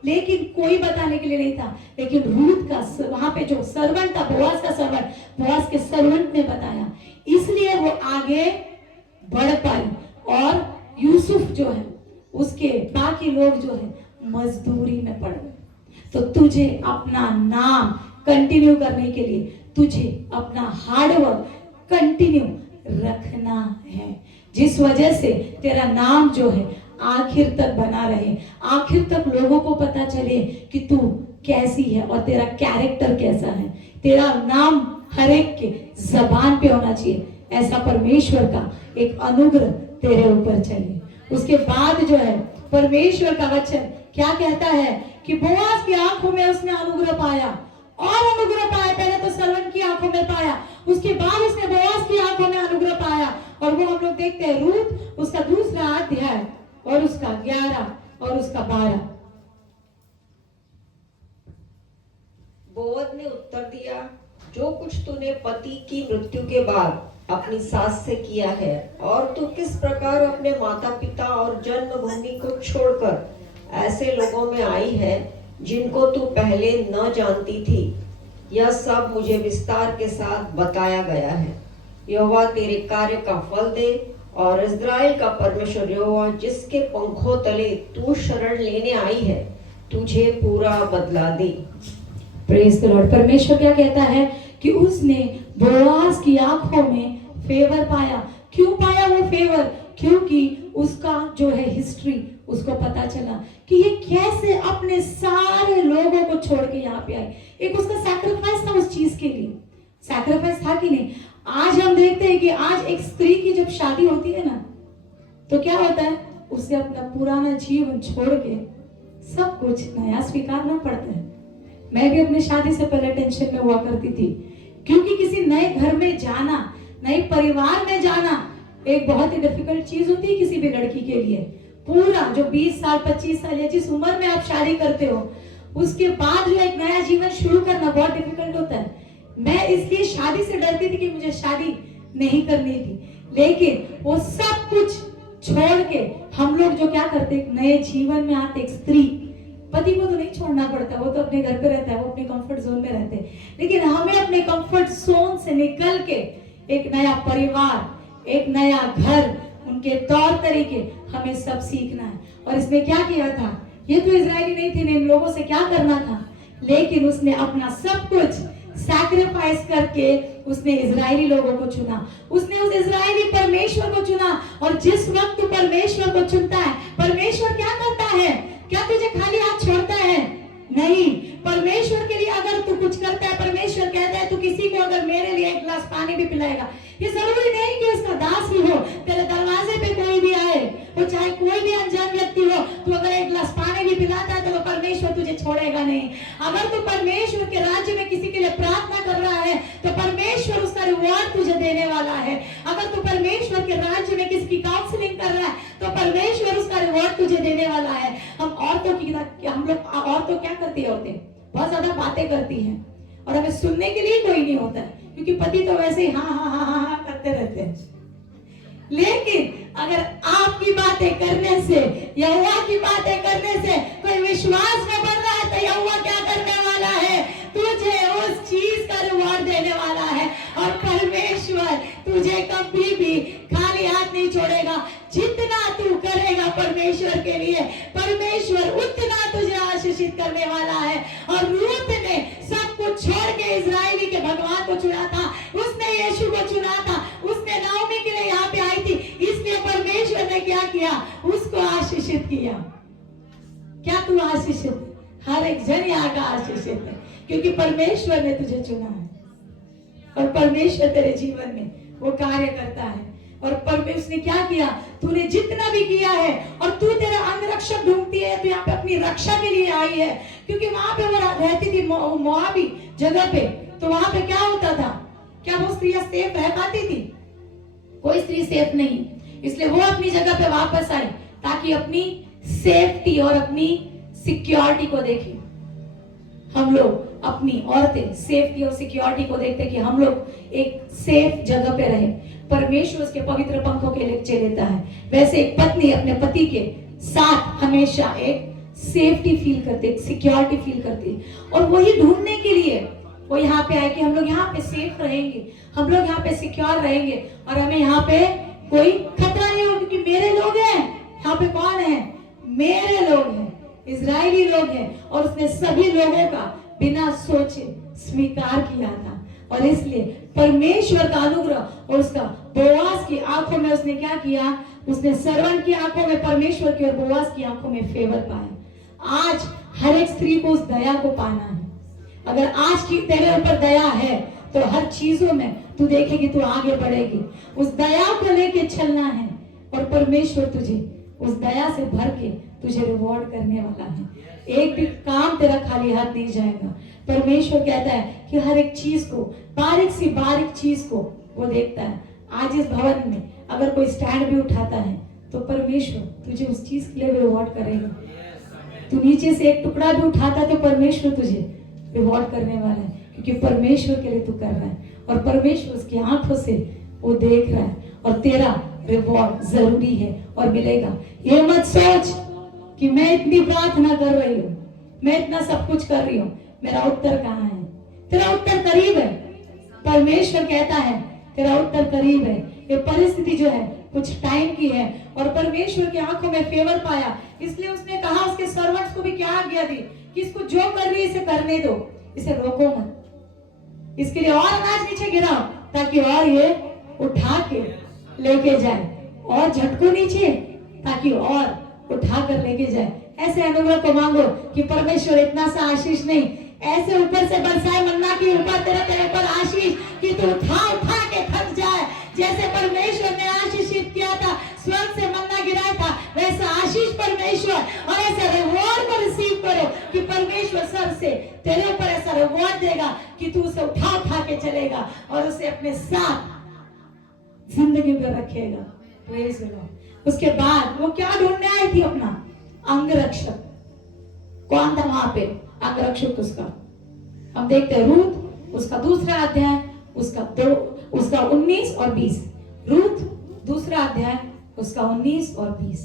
लेकिन कोई बताने के लिए नहीं था। लेकिन रूथ का वहां पे जो सर्वेंट था, बोआज का सर्वेंट, बोआज के सर्वेंट ने बताया, इसलिए वो आगे बढ़ पाई। और यूसुफ जो है, उसके बाकी लोग जो है मजदूरी में पड़ गए। तो तुझे अपना नाम कंटिन्यू करने के लिए तुझे अपना हार्डवर्क कंटिन्यू रखना है, जिस वजह से तेरा नाम जो है आखिर तक बना रहे, आखिर तक लोगों को पता चले कि तू कैसी है और तेरा कैरेक्टर कैसा है। तेरा नाम हर एक के जबान पे होना चाहिए। ऐसा परमेश्वर का एक अनुग्रह तेरे ऊपर चाहिए। उसके बाद जो है परमेश्वर का वचन क्या कहता है कि बोआज की आंखों में उसने अनुग्रह पाया, और अनुग्रह पाया। पहले तो सर्वेंट की आंखों में पाया, उसके बाद उसने बोआज की आंखों में अनुग्रह पाया। और वो हम लोग देखते हैं रूथ उसका 2 अध्याय और उसका 11 और उसका 12। बोअज ने उत्तर दिया, जो कुछ तूने पति की मृत्यु के बाद अपनी सास से किया है, और तू किस प्रकार अपने माता पिता और जन्मभूमि को छोड़कर ऐसे लोगों में आई है जिनको तू पहले न जानती थी, यह सब मुझे विस्तार के साथ बताया गया है। यहोवा तेरे कार्य का फल दे, और इस्राएल का परमेश्वर यहोवा जिसके पंखों तले तू शरण लेने आई है, तुझे पूरा बदला दे। Praise the Lord. परमेश्वर क्या कहता है कि उसने बोआज की आंखों में फेवर पाया। क्यों पाया वो फेवर? क्योंकि उसका जो है हिस्ट्री उसको पता चला कि ये कैसे अपने सारे लोगों को छोड़ के यहाँ पे आई। एक उसका सैक्रिफाइस था उस चीज के लिए। सैक्रिफाइस था कि नहीं? आज हम देखते हैं कि आज एक स्त्री की जब शादी होती है ना, तो क्या होता है, उसे अपना पुराना जीवन छोड़ के सब कुछ नया स्वीकारना पड़ता है। मैं भी अपनी शादी से पहले टेंशन में हुआ करती थी, क्योंकि किसी नए घर में जाना, नए परिवार में जाना एक बहुत ही डिफिकल्ट चीज होती है किसी भी लड़की के लिए। पूरा जो 20 साल 25 साल या जिस उम्र में आप शादी करते हो, उसके बाद जो एक नया जीवन शुरू करना बहुत डिफिकल्ट होता है। मैं इसलिए शादी से डरती थी कि मुझे शादी नहीं करनी थी, लेकिन वो सब कुछ छोड़ के हम लोग जो क्या करते, एक नए जीवन में आते। एक स्त्री, पति को तो नहीं छोड़ना पड़ता, वो तो अपने घर पे रहता है, वो अपने कंफर्ट जोन में रहते हैं, लेकिन हमें अपने कंफर्ट जोन से निकल के एक नया परिवार, एक नया घर, उनके तौर तरीके हमें सब सीखना है। और इसने क्या किया था, ये तो इजरायली नहीं थे, इन लोगों से क्या करना था, लेकिन उसने अपना सब कुछ सैक्रिफाइस करके उसने इजरायली लोगों को चुना। उसने उस इजरायली परमेश्वर को चुना। और जिस वक्त तू परमेश्वर को चुनता है, परमेश्वर क्या करता है? क्या तुझे खाली हाथ छोड़ता है? नहीं। परमेश्वर के लिए अगर तू कुछ करता है, परमेश्वर कहता है तू किसी को अगर मेरे लिए एक गिलास पानी भी पिलाएगा, ये जरूरी नहीं कि उसका दास ही हो, तेरे दरवाजे पे कोई भी आए, वो चाहे कोई भी अनजान व्यक्ति हो, तू अगर एक गिलास पानी भी पिलाता है तो परमेश्वर तुझे छोड़ेगा नहीं। अगर तू परमेश्वर के राज्य में किसी के लिए प्रार्थना कर रहा है तो परमेश्वर उसका रिवॉर्ड तुझे देने वाला है। अगर तू परमेश्वर के राज्य में किसी की काउंसलिंग कर रहा है तो परमेश्वर उसका रिवॉर्ड तुझे देने वाला है। हम लोग औरतों क्या करती है, औरतें बहुत ज्यादा बातें करती हैं और हमें सुनने के लिए कोई नहीं होता है, क्योंकि पति तो वैसे ही हाँ हाँ हाँ हाँ हाँ करते रहते हैं। लेकिन अगर आपकी बातें करने से, यहोवा की बातें करने से कोई विश्वास में बढ़ रहा है, तो यहोवा क्या करने वाला है? तुझे उस चीज का रिवॉर्ड देने वाला है। और परमेश्वर तुझे कभी भी खाली हाथ नहीं छोड़ेगा। जितना तू करेगा परमेश्वर के लिए, परमेश्वर उतना तुझे आशीषित करने वाला है। और रूत ने सब कुछ छोड़ के इजरायली के भगवान को चुना था, उसने यीशु को चुना था, उसने नाओमी के लिए यहाँ पे आई थी, इसलिए परमेश्वर ने क्या किया? उसको आशीषित किया। क्या तू आशीषित है? हर एक जन यहाँ का आशीषित है, क्योंकि परमेश्वर ने तुझे चुना है और परमेश्वर तेरे जीवन में वो कार्य करता है। और परमेश्वर ने क्या किया? तूने जितना भी किया है, और तू तेरा अंगरक्षक ढूंढती है, तो यहाँ पे अपनी रक्षा के लिए आई है, क्योंकि वहां पे वो रहती थी मोआबी जगह पे। तो वहां पे क्या होता था? क्या वो स्त्रियां सेफ रह पाती थी? कोई स्त्री सेफ नहीं। इसलिए वो अपनी जगह पे वापस आई, ताकि अपनी सेफ्टी और अपनी सिक्योरिटी को देखे। हम लोग अपनी औरतें सेफ्टी और सिक्योरिटी को देखते कि हम लोग एक सेफ जगह पे रहे। परमेश्वर उसके पवित्र पंखों के नीचे लेता है। वैसे एक पत्नी अपने पति के साथ हमेशा एक सेफ्टी फील करती है, एक सिक्योरिटी फील करती है, और वही ढूंढने के लिए वो यहाँ पे आए कि हम लोग यहाँ पे सेफ रहेंगे, हम लोग यहाँ पे सिक्योर रहेंगे, और हमें यहाँ पे कोई खतरा नहीं होगा, क्योंकि मेरे लोग हैं। यहाँ पे कौन है? मेरे लोग हैं, इजरायली लोग हैं। और उसने सभी लोगों का बिना सोचे स्वीकार किया था। और इसलिए परमेश्वर का अनुग्रह और उसका बोआज की आंखों में उसने क्या किया? उसने सर्वंट की आंखों में परमेश्वर की और बोआज की आंखों में फेवर पाया। आज हर एक स्त्री को उस दया को पाना है। अगर आज की तेरे ऊपर दया है, तो हर चीजों में तू देखेगी, तू आगे बढ़ेगी। उस दया को लेके चलना है, और परमेश्वर तुझे उस दया से भर के तुझे रिवॉर्ड करने वाला है। एक भी काम तेरा खाली हाथ नहीं जाएगा। परमेश्वर कहता है कि हर एक चीज को, बारीक सी बारीक चीज को वो देखता है। आज इस भवन में अगर कोई स्टैंड भी उठाता है, तो परमेश्वर तुझे उस चीज के लिए रिवॉर्ड करेगा। तू नीचे से एक टुकड़ा भी उठाता है, तो परमेश्वर तुझे रिवॉर्ड करने वाला है, क्योंकि परमेश्वर के लिए तू कर रहा है, और परमेश्वर उसकी आंखों से वो देख रहा है, और तेरा रिवॉर्ड जरूरी है और मिलेगा। ये मत सोच कि मैं इतनी प्रार्थना कर रही हूँ, मैं इतना सब कुछ कर रही हूँ, मेरा उत्तर कहाँ है? तेरा उत्तर करीब है। परमेश्वर कहता है तेरा उत्तर करीब है। ये परिस्थिति जो है कुछ टाइम की है, और परमेश्वर की आंखों में फेवर पाया, इसलिए उसने कहा उसके सर्वेंट्स को भी क्या आज्ञा दी कि इसको जो कर रही है इसे करने दो, इसे रोको मत, इसके लिए और अनाज नीचे गिराओ, ताकि और ये उठा के लेके जाए, और झटको नीचे, ताकि और उठा कर लेके जाए। ऐसे अनुग्रह को मांगो कि परमेश्वर इतना सा आशीष नहीं, ऐसे ऊपर से बरसाए मन्ना के ऊपर तेरे ऊपर आशीष कि तू उठा उठा के थक जाए। जैसे परमेश्वर ने आशीषित किया था, स्वर्ग से मन्ना गिराया था, वैसा आशीष परमेश्वर और ऐसा रिवॉर्ड को रिसीव करो कि परमेश्वर सर से तेरे ऊपर ऐसा रिवॉर्ड देगा कि तू उसे उठा उठा के चलेगा और उसे अपने साथ जिंदगी में रखेगा। Praise the Lord. उसके बाद वो क्या ढूंढने आई थी? अपना अंगरक्षक। कौन था वहां पे अंगरक्षक? उसका हम देखते हैं रूत, उसका दूसरा अध्याय, उसका 19 और 20। रूत दूसरा अध्याय, उसका 19 और 20।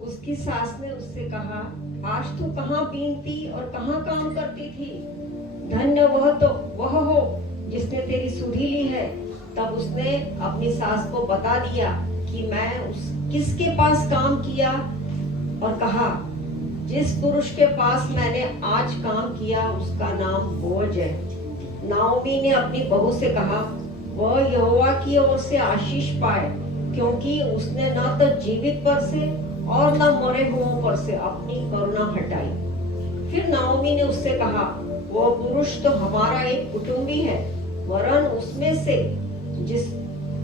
उसकी सास ने उससे कहा, आज तू कहाँ बीनती और कहाँ काम करती थी? धन्य वह हो जिसने तेरी सुधि ली है। तब उसने अपनी सास को बता दिया कि मैं किसके पास काम किया, और कहा, जिस पुरुष के पास मैंने आज काम किया उसका नाम बोअज है। नाओमी ने अपनी बहू से कहा, वह यहोवा की ओर से आशीष पाए, क्योंकि उसने न तो जीवित पर से और न मरे हुओं पर से अपनी करुणा हटाई। फिर नाओमी ने उससे कहा, वह पुरुष तो हमारा एक कुटुंबी है, वरन उसमें से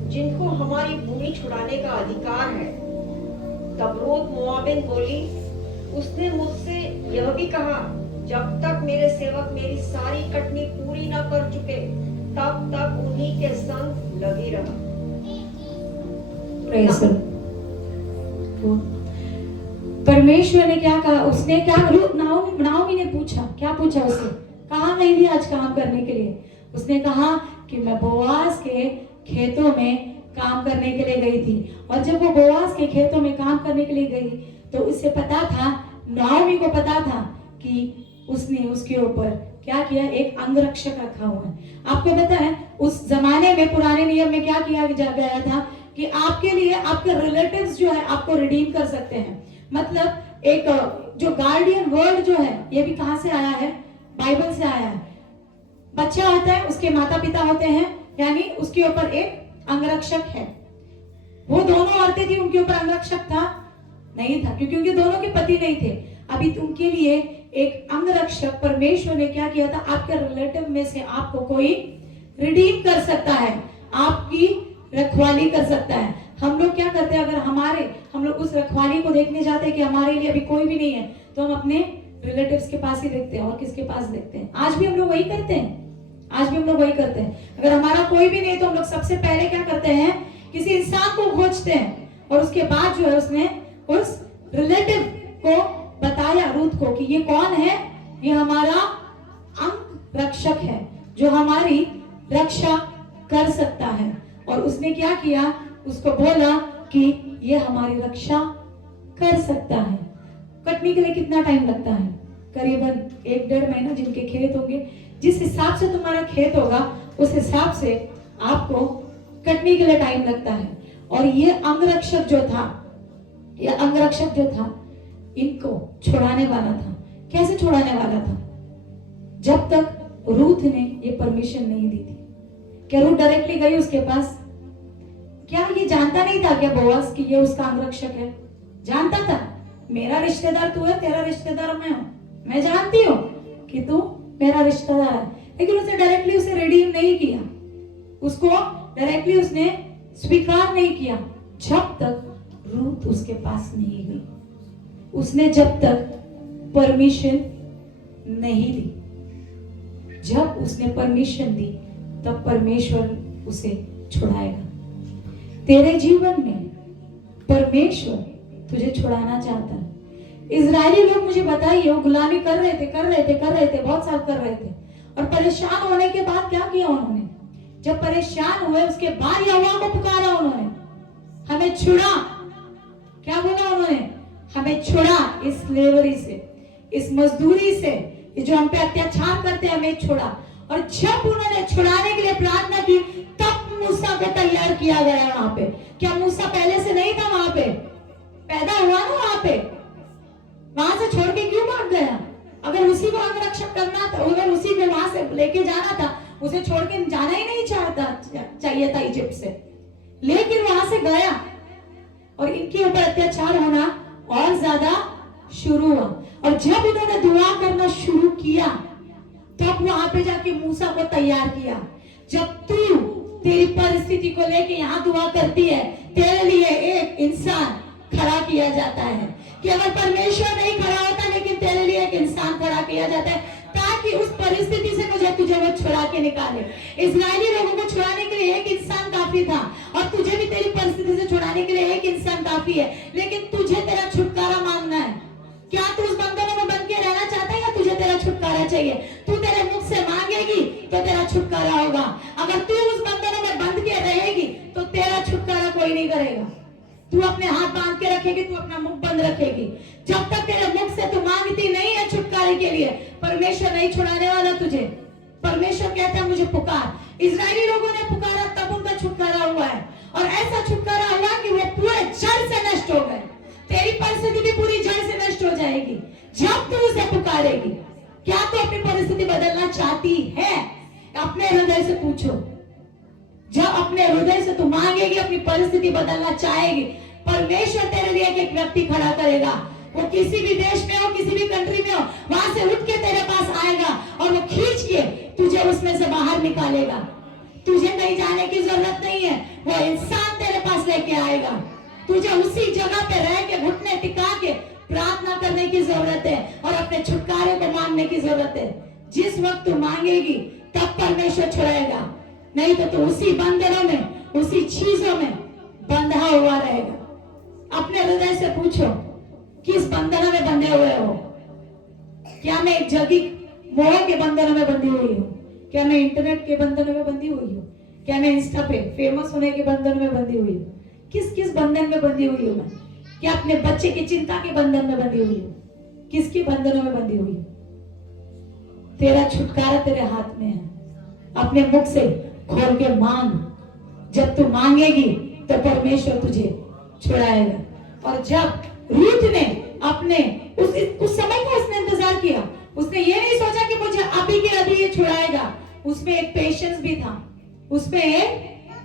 जिनको हमारी भूमि छुड़ाने का अधिकार है। तब रूत मोआबिन बोली, उसने मुझसे यह भी कहा, जब तक मेरे सेवक मेरी सारी कटनी पूरी न कर चुके, तब तक उन्हीं के संग लगी रहा। परमेश्वर ने क्या कहा? उसने क्या, नाओमी ने पूछा, क्या पूछा उससे? कहाँ गई थी आज काम करने के लिए? उसने कहा कि मैं बोआज के खेतों में काम करने के लिए गई थी। और जब वो बोआज के खेतों में काम करने के लिए गई तो उससे पता था, नाओमी को पता था कि उसने उसके ऊपर क्या किया, एक अंगरक्षक रखा हुआ है। आपको पता है उस जमाने में, पुराने नियम में क्या किया गया था कि आपके लिए आपके रिलेटिव्स जो है आपको रिडीम कर सकते हैं। मतलब एक जो गार्डियन वर्ड जो है, ये भी कहां से आया है, बाइबल से आया है। बच्चा होता है, उसके माता पिता होते हैं, यानी उसके ऊपर एक अंगरक्षक है। वो दोनों औरतें थी, उनके ऊपर अंगरक्षक था नहीं था, क्योंकि उनके दोनों के पति नहीं थे। अभी उनके लिए एक अंगरक्षक परमेश्वर ने क्या किया था, आपके रिलेटिव में से आपको कोई रिडीम कर सकता है, आपकी रखवाली कर सकता है। हम लोग क्या करते हैं, अगर हम लोग उस रखवाली को देखने जाते हैं कि हमारे लिए अभी कोई भी नहीं है, तो हम अपने रिलेटिव्स के पास ही देखते हैं। और किसके पास देखते हैं? आज भी हम लोग वही करते हैं, आज भी हम लोग वही करते हैं। अगर हमारा कोई भी नहीं तो हम लोग सबसे पहले क्या करते हैं, किसी इंसान को खोजते हैं, और उसके बाद जो है उसने उस रिलेटिव को बताया, रूथ को, कि ये कौन है, ये हमारा अंग रक्षक है जो हमारी रक्षा कर सकता है। और उसने क्या किया, उसको बोला कि ये हमारी रक्षा कर सकता है। कटने के लिए कितना टाइम लगता है? करीबन 1-1.5 महीना। जिनके खेत होंगे, जिस हिसाब से तुम्हारा खेत होगा उस हिसाब से आपको कटने के लिए टाइम लगता है। और ये अंगरक्षक जो था, इनको छुड़ाने वाला था। कैसे छुड़ाने वाला था? जब तक रूथ ने ये परमिशन नहीं दी थी। क्या रूथ डायरेक्टली गई उसके पास? क्या ये जानता नहीं था क्या बोआज कि ये उसका अंगरक्षक है? जानता था, मेरा रिश्तेदार तू है, तेरा रिश्तेदार मैं हूं, मैं जानती हूँ कि तू मेरा रिश्तेदार है। लेकिन उसने डायरेक्टली उसे रिडीम नहीं किया, उसको डायरेक्टली उसने स्वीकार नहीं किया जब तक रूथ उसके पास नहीं गई। उसने जब तक परमिशन नहीं दी। जब उसने परमिशन दी तब परमेश्वर उसे छुड़ाएगा। तेरे जीवन में परमेश्वर तुझे छुड़ाना चाहता है। इजरायली लोग, मुझे बताइए, वो गुलामी कर रहे थे, बहुत साल कर रहे थे। और परेशान होने के बाद क्या किया उन्होंने? जब परेशान हुए उसके बाद यहोवा को पुकारा उन्होंने, हमें छुड़ा। क्या बोला उन्होंने? हमें छुड़ा इस स्लेवरी से, इस मजदूरी से, ये जो हम पे अत्याचार करते हैं, हमें छुड़ा। और जब उन्होंने छुड़ाने के लिए प्रार्थना की तब मूसा को तैयार किया गया वहां पे। क्या मूसा पहले से नहीं था वहां पे? पैदा हुआ ना वहां पे, वहां से छोड़ के क्यों भाग गया? अगर उसी को अंगरक्षक करना था, अगर उसी को वहां से लेके जाना था, उसे छोड़ के जाना ही नहीं चाहिए था इजिप्ट से, लेकिन वहां से गया। और इनके ऊपर अत्याचार होना और ज्यादा शुरू हुआ। और जब उन्होंने दुआ करना शुरू किया तब वहां पे जाके मूसा को तैयार किया। जब तू तेरी परिस्थिति को लेके यहाँ दुआ करती है, तेरे लिए एक इंसान खड़ा किया जाता है। कि अगर परमेश्वर नहीं खड़ा होता, लेकिन तेरे लिए एक इंसान खड़ा किया जाता है, ताकि उस परिस्थिति से तुझे वो छुड़ा के निकाले। इजरायली लोगों को छुड़ाने के लिए एक इंसान काफी था, और तुझे भी तेरी परिस्थिति से छुड़ाने के लिए एक इंसान काफी है। लेकिन तुझे तेरा छुटकारा मांगना है। क्या तू उस बंधनों में बंध के रहना चाहता है, या तुझे तेरा छुटकारा चाहिए? तू तेरे मुख से मांगेगी तो तेरा छुटकारा होगा। अगर तू उस बंधनों में बंध के रहेगी तो तेरा छुटकारा कोई नहीं करेगा। तू अपने हाथ बांध के रखेगी, तू अपना मुख बंद रखेगी। जब तक तेरे मुख से तू मांगती नहीं है छुटकारे के लिए, परमेश्वर नहीं छुड़ाने वाला तुझे। परमेश्वर कहता है मुझे पुकार। इजरायली लोगों ने पुकारा तब उनका छुटकारा हुआ है। और ऐसा छुटकारा हुआ कि वो पूरे जड़ से नष्ट हो गए। तेरी परिस्थिति भी पूरी जड़ से नष्ट हो जाएगी जब तू उसे पुकारेगी। क्या तू अपनी परिस्थिति बदलना चाहती है? अपने हृदय से पूछो। जब अपने हृदय से तू मांगेगी, अपनी परिस्थिति बदलना चाहेगी, परमेश्वर तेरे लिए एक व्यक्ति खड़ा करेगा। वो किसी भी देश में हो, किसी भी कंट्री में हो, वहां से उठ के तेरे पास आएगा और वो खींच के तुझे उसमें से बाहर निकालेगा। तुझे कहीं जाने की जरूरत नहीं है, वो इंसान तेरे पास लेके आएगा। तुझे उसी जगह पे रह के घुटने टिका के प्रार्थना करने की जरूरत है और अपने छुटकारे को मांगने की जरूरत है। जिस वक्त तू मांगेगी तब परमेश्वर छुड़ाएगा, नहीं तो तू उसी बंधनों में, उसी चीजों में बंधा हुआ रहेगा। अपने हृदय से पूछो, किस बंधनों में बंधे हुए हो? क्या मैं एक जगी मोह के बंधनों में बंधी हुई हूँ? क्या मैं इंटरनेट के बंधनों में बंधी हुई हूँ? क्या मैं इंस्टा पे फेमस होने के बंधन में बंधी हुई हूँ? किस किस बंधन में बंधी हुई हूँ मैं? क्या अपने बच्चे की चिंता के बंधन में बंधी हुई हूँ? किसके बंधनों में बंधी हुई हूँ? तेरा छुटकारा तेरे हाथ में है। अपने मुख से खोल के मांग। जब तू मांगेगी तो परमेश्वर तुझे छुड़ाएगा। और जब रूथ ने अपने उस समय का उसने इंतजार किया, उसने ये नहीं सोचा कि मुझे अभी के अभी ये छुड़ाएगा। उसमें एक पेशेंस भी था, उसमें एक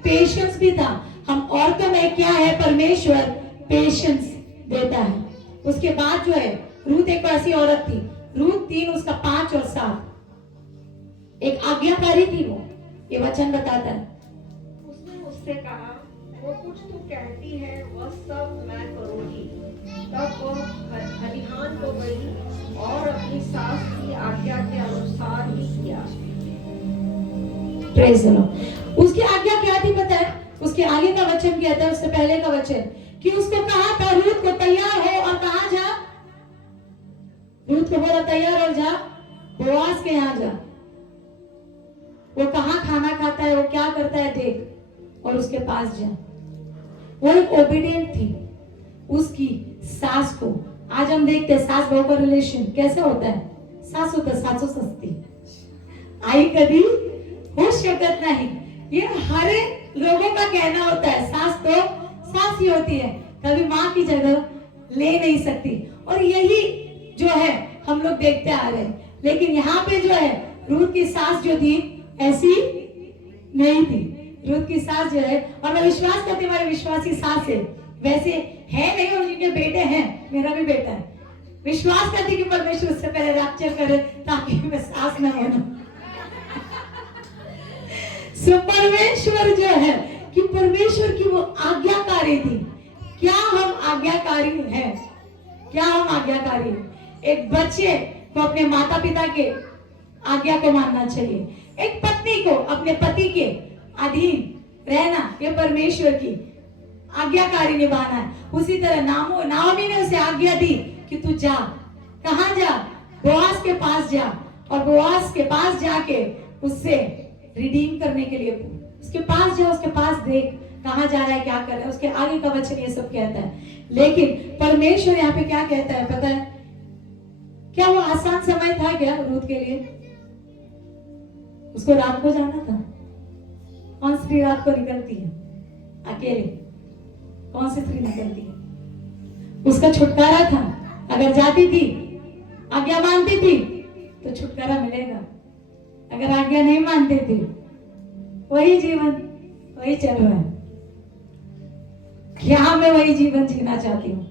पेशेंस भी था। हम औरतों में क्या है, परमेश्वर पेशेंस देता है। उसके बाद जो है रूथ एक ऐसी औरत थी, रूथ 3 उसका 5 और 7, एक आज्ञाकारी थी वो, ये वचन बताता है। उसने उससे कहा, वो कुछ तू कहती है वह सब मैं करूंगी। तब वह खलिहान को गई और अपनी सास की आज्ञा के अनुसार ही किया। Praise the Lord. उसकी आज्ञा क्या थी पता है? उसके आगे का वचन क्या था? उससे पहले का वचन कि उसको कहा था रूथ को तैयार हो और कहां जा? रूथ को बोला तैयार और जा बोआज के यहाँ जा। वो कहां खाना खाता है, वो क्या करता है देख, और उसके पास जा। वो एक ओबीडियंट थी उसकी सास को। आज हम देखते हैं सास बहू का रिलेशन कैसे होता है। सास होता है सासू सस्ती, आई कभी हो शकत नहीं, ये हर लोगों का कहना होता है। सास तो सास ही होती है, कभी माँ की जगह ले नहीं सकती। और यही जो है हम लोग देखते आ रहे हैं। लेकिन यहाँ पे जो है रूथ की सास जो थी ऐसी नहीं थी। रूथ की सास जो है, और मैं विश्वास करती हूँ हमारी विश्वासी सास है, वैसे है नहीं, और उनके बेटे हैं, मेरा भी बेटा है। विश्वास करती कि परमेश्वर उससे पहले रैप्चर करे ताकि मैं सास न बनूं। सो परमेश्वर जो है कि परमेश्वर की वो आज्ञाकारी थी। क्या हम आज्ञाकारी हैं? क्या हम आज्ञाकारी हैं? एक बच्चे को अपने माता पिता के आज्ञा को मानना चाहिए। एक पत्नी को अपने पति के अधीन रहना, ये परमेश्वर की आज्ञाकारी निभाना है। उसी तरह नाओमी ने उसे आज्ञा दी कि तू जा। कहां जा? बोआज के पास जा, और बोआज के पास जाके उससे रिडीम करने के लिए उसके पास जा, उसके पास देख कहां जा रहा है, क्या कर रहा है। उसके आगे का वचन ये सब कहता है। लेकिन परमेश्वर यहाँ पे क्या कहता है पता है? क्या वो आसान समय था क्या रूथ के लिए? उसको रात को जाना था। कौन सी रात को निकलती है अकेले? कौन सी स्त्री निकलती है? उसका छुटकारा था। अगर जाती थी, आज्ञा मानती थी तो छुटकारा मिलेगा। अगर आज्ञा नहीं मानते थे, वही जीवन वही चल रहा है। क्या मैं वही जीवन जीना चाहती हूँ?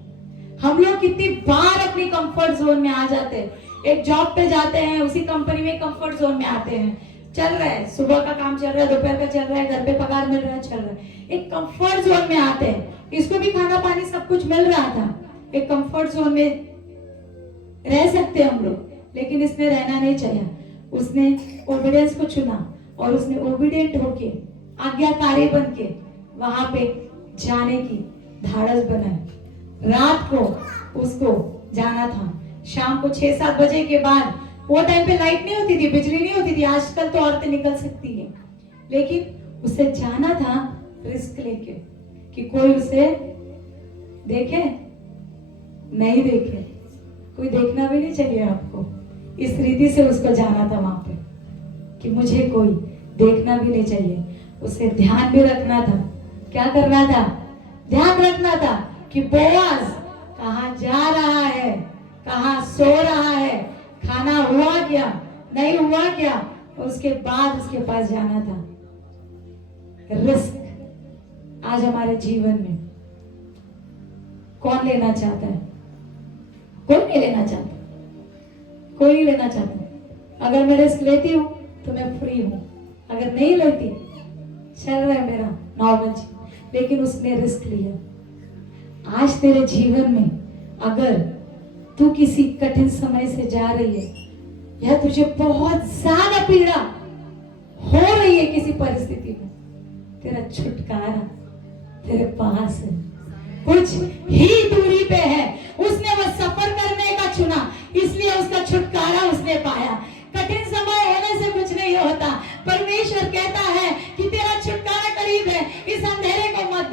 हम लोग कितनी बार अपनी कंफर्ट जोन में आ जाते हैं। एक जॉब पे जाते हैं, उसी कंपनी में कंफर्ट जोन में आते हैं, चल रहा है, सुबह का काम चल रहा है, दोपहर का चल रहा है, घर पे पगार मिल रहा है, चल रहा है। एक कंफर्ट जोन में आते हैं। इसको भी खाना पानी सब कुछ मिल रहा था, एक कंफर्ट जोन में रह सकते हम लोग, लेकिन इसने रहना नहीं चाहिए। उसने ओबीडियंस को चुना और उसने ओबीडियंट होके आज्ञाकारी बन के वहां पे जाने की धाड़स बनाई। रात को उसको जाना था। शाम को 6-7 बजे के बाद, वो टाइम पे लाइट नहीं होती थी, बिजली नहीं होती थी। आजकल तो औरतें निकल सकती हैं, लेकिन उसे जाना था रिस्क लेके कि कोई उसे देखे नहीं देखे, कोई देखना भी नहीं चाहिए आपको। इस रीति से उसको जाना था वहां पे कि मुझे कोई देखना भी नहीं चाहिए। उसे ध्यान भी रखना था। क्या करना था? ध्यान रखना था कि बोआज कहाँ जा रहा है, कहाँ सो रहा है, खाना हुआ क्या, नहीं हुआ क्या, और उसके बाद उसके पास जाना था। रिस्क आज हमारे जीवन में कौन लेना चाहता है? कोई नहीं लेना चाहता, कोई नहीं लेना चाहता। अगर मैं रिस्क लेती हूँ तो मैं फ्री हूँ, अगर नहीं लेती चल रहा है मेरा नॉर्मल जी। लेकिन उसने रिस्क लिया। आज तेरे जीवन में अगर तू किसी कठिन समय से जा रही है या तुझे बहुत ज्यादा पीड़ा हो रही है किसी परिस्थिति में, तेरा छुटकारा तेरे पास है, कुछ ही दूरी पे है। उसने वो सफर करने का चुना, इसलिए उसका छुटकारा उसने पाया। कठिन समय होने से कुछ नहीं होता। परमेश्वर कहता है कि तेरा छुटकारा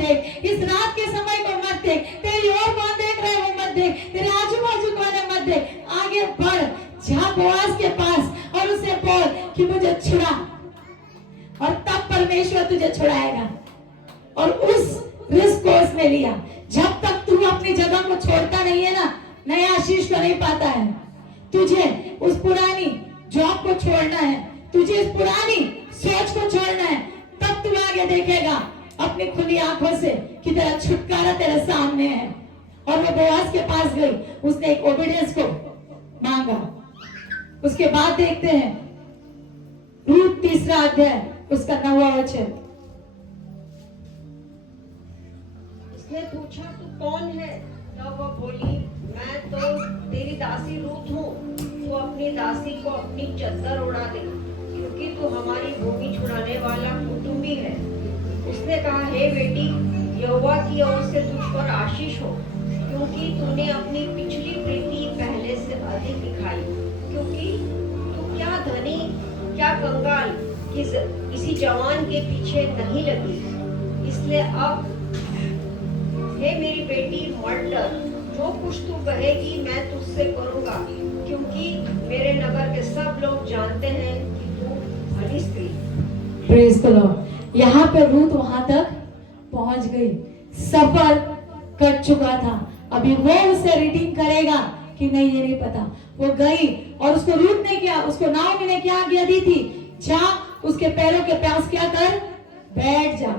देख, इस रात के समय को मत देख, तेरी ओर कौन देख रहा है वो मत देख, तेरे आजू बाजू कौन है मत देख, आगे बढ़, जा बोआज के पास और उसे बोल कि मुझे छुड़ा, और तब परमेश्वर तुझे छुड़ाएगा। और उस रिस्क को उसने लिया। जब तक तू अपनी जगह को छोड़ता नहीं है ना, नए आशीष को नहीं पाता है। तुझे उस पुरानी जॉब को छोड़ना है, तुझे इस पुरानी सोच को छोड़ना है, तब तू आगे देखेगा अपनी खुली आंखों से कि तेरा छुटकारा तेरे सामने है। और वो बोआज के पास गई, उसने एक ओबीडियंस को मांगा। उसके बाद देखते हैं रूत 3 अध्याय उसका 9वां वचन। उसने पूछा तू कौन है? तब वह बोली मैं तो तेरी दासी रूत हूँ, तू अपनी दासी को अपनी चद्दर उड़ा दे, क्योंकि तू हमारी भूमि छुड़ाने वाला कुटुंबी है। उसने कहा हे बेटी, यहोवा की ओर से तुझ पर आशीष हो, क्योंकि तूने अपनी पिछली प्रीति पहले से अधिक दिखाई, क्योंकि तू क्या धनी क्या कंगाल किसी जवान के पीछे नहीं लगी। इसलिए अब हे मेरी बेटी मत डर, जो कुछ तू कहेगी मैं तुझसे करूंगा, क्योंकि मेरे नगर के सब लोग जानते हैं कि तू भली स्त्री। Praise the Lord. यहाँ पे रूत वहां तक पहुंच गई, सफर कर चुका था। अभी वो उसे रिडीम करेगा कि नहीं ये नहीं पता। वो गई और उसको रूत ने क्या, उसको नाओमी ने क्या आज्ञा दी थी, जा उसके पैरों के पास क्या कर, बैठ जा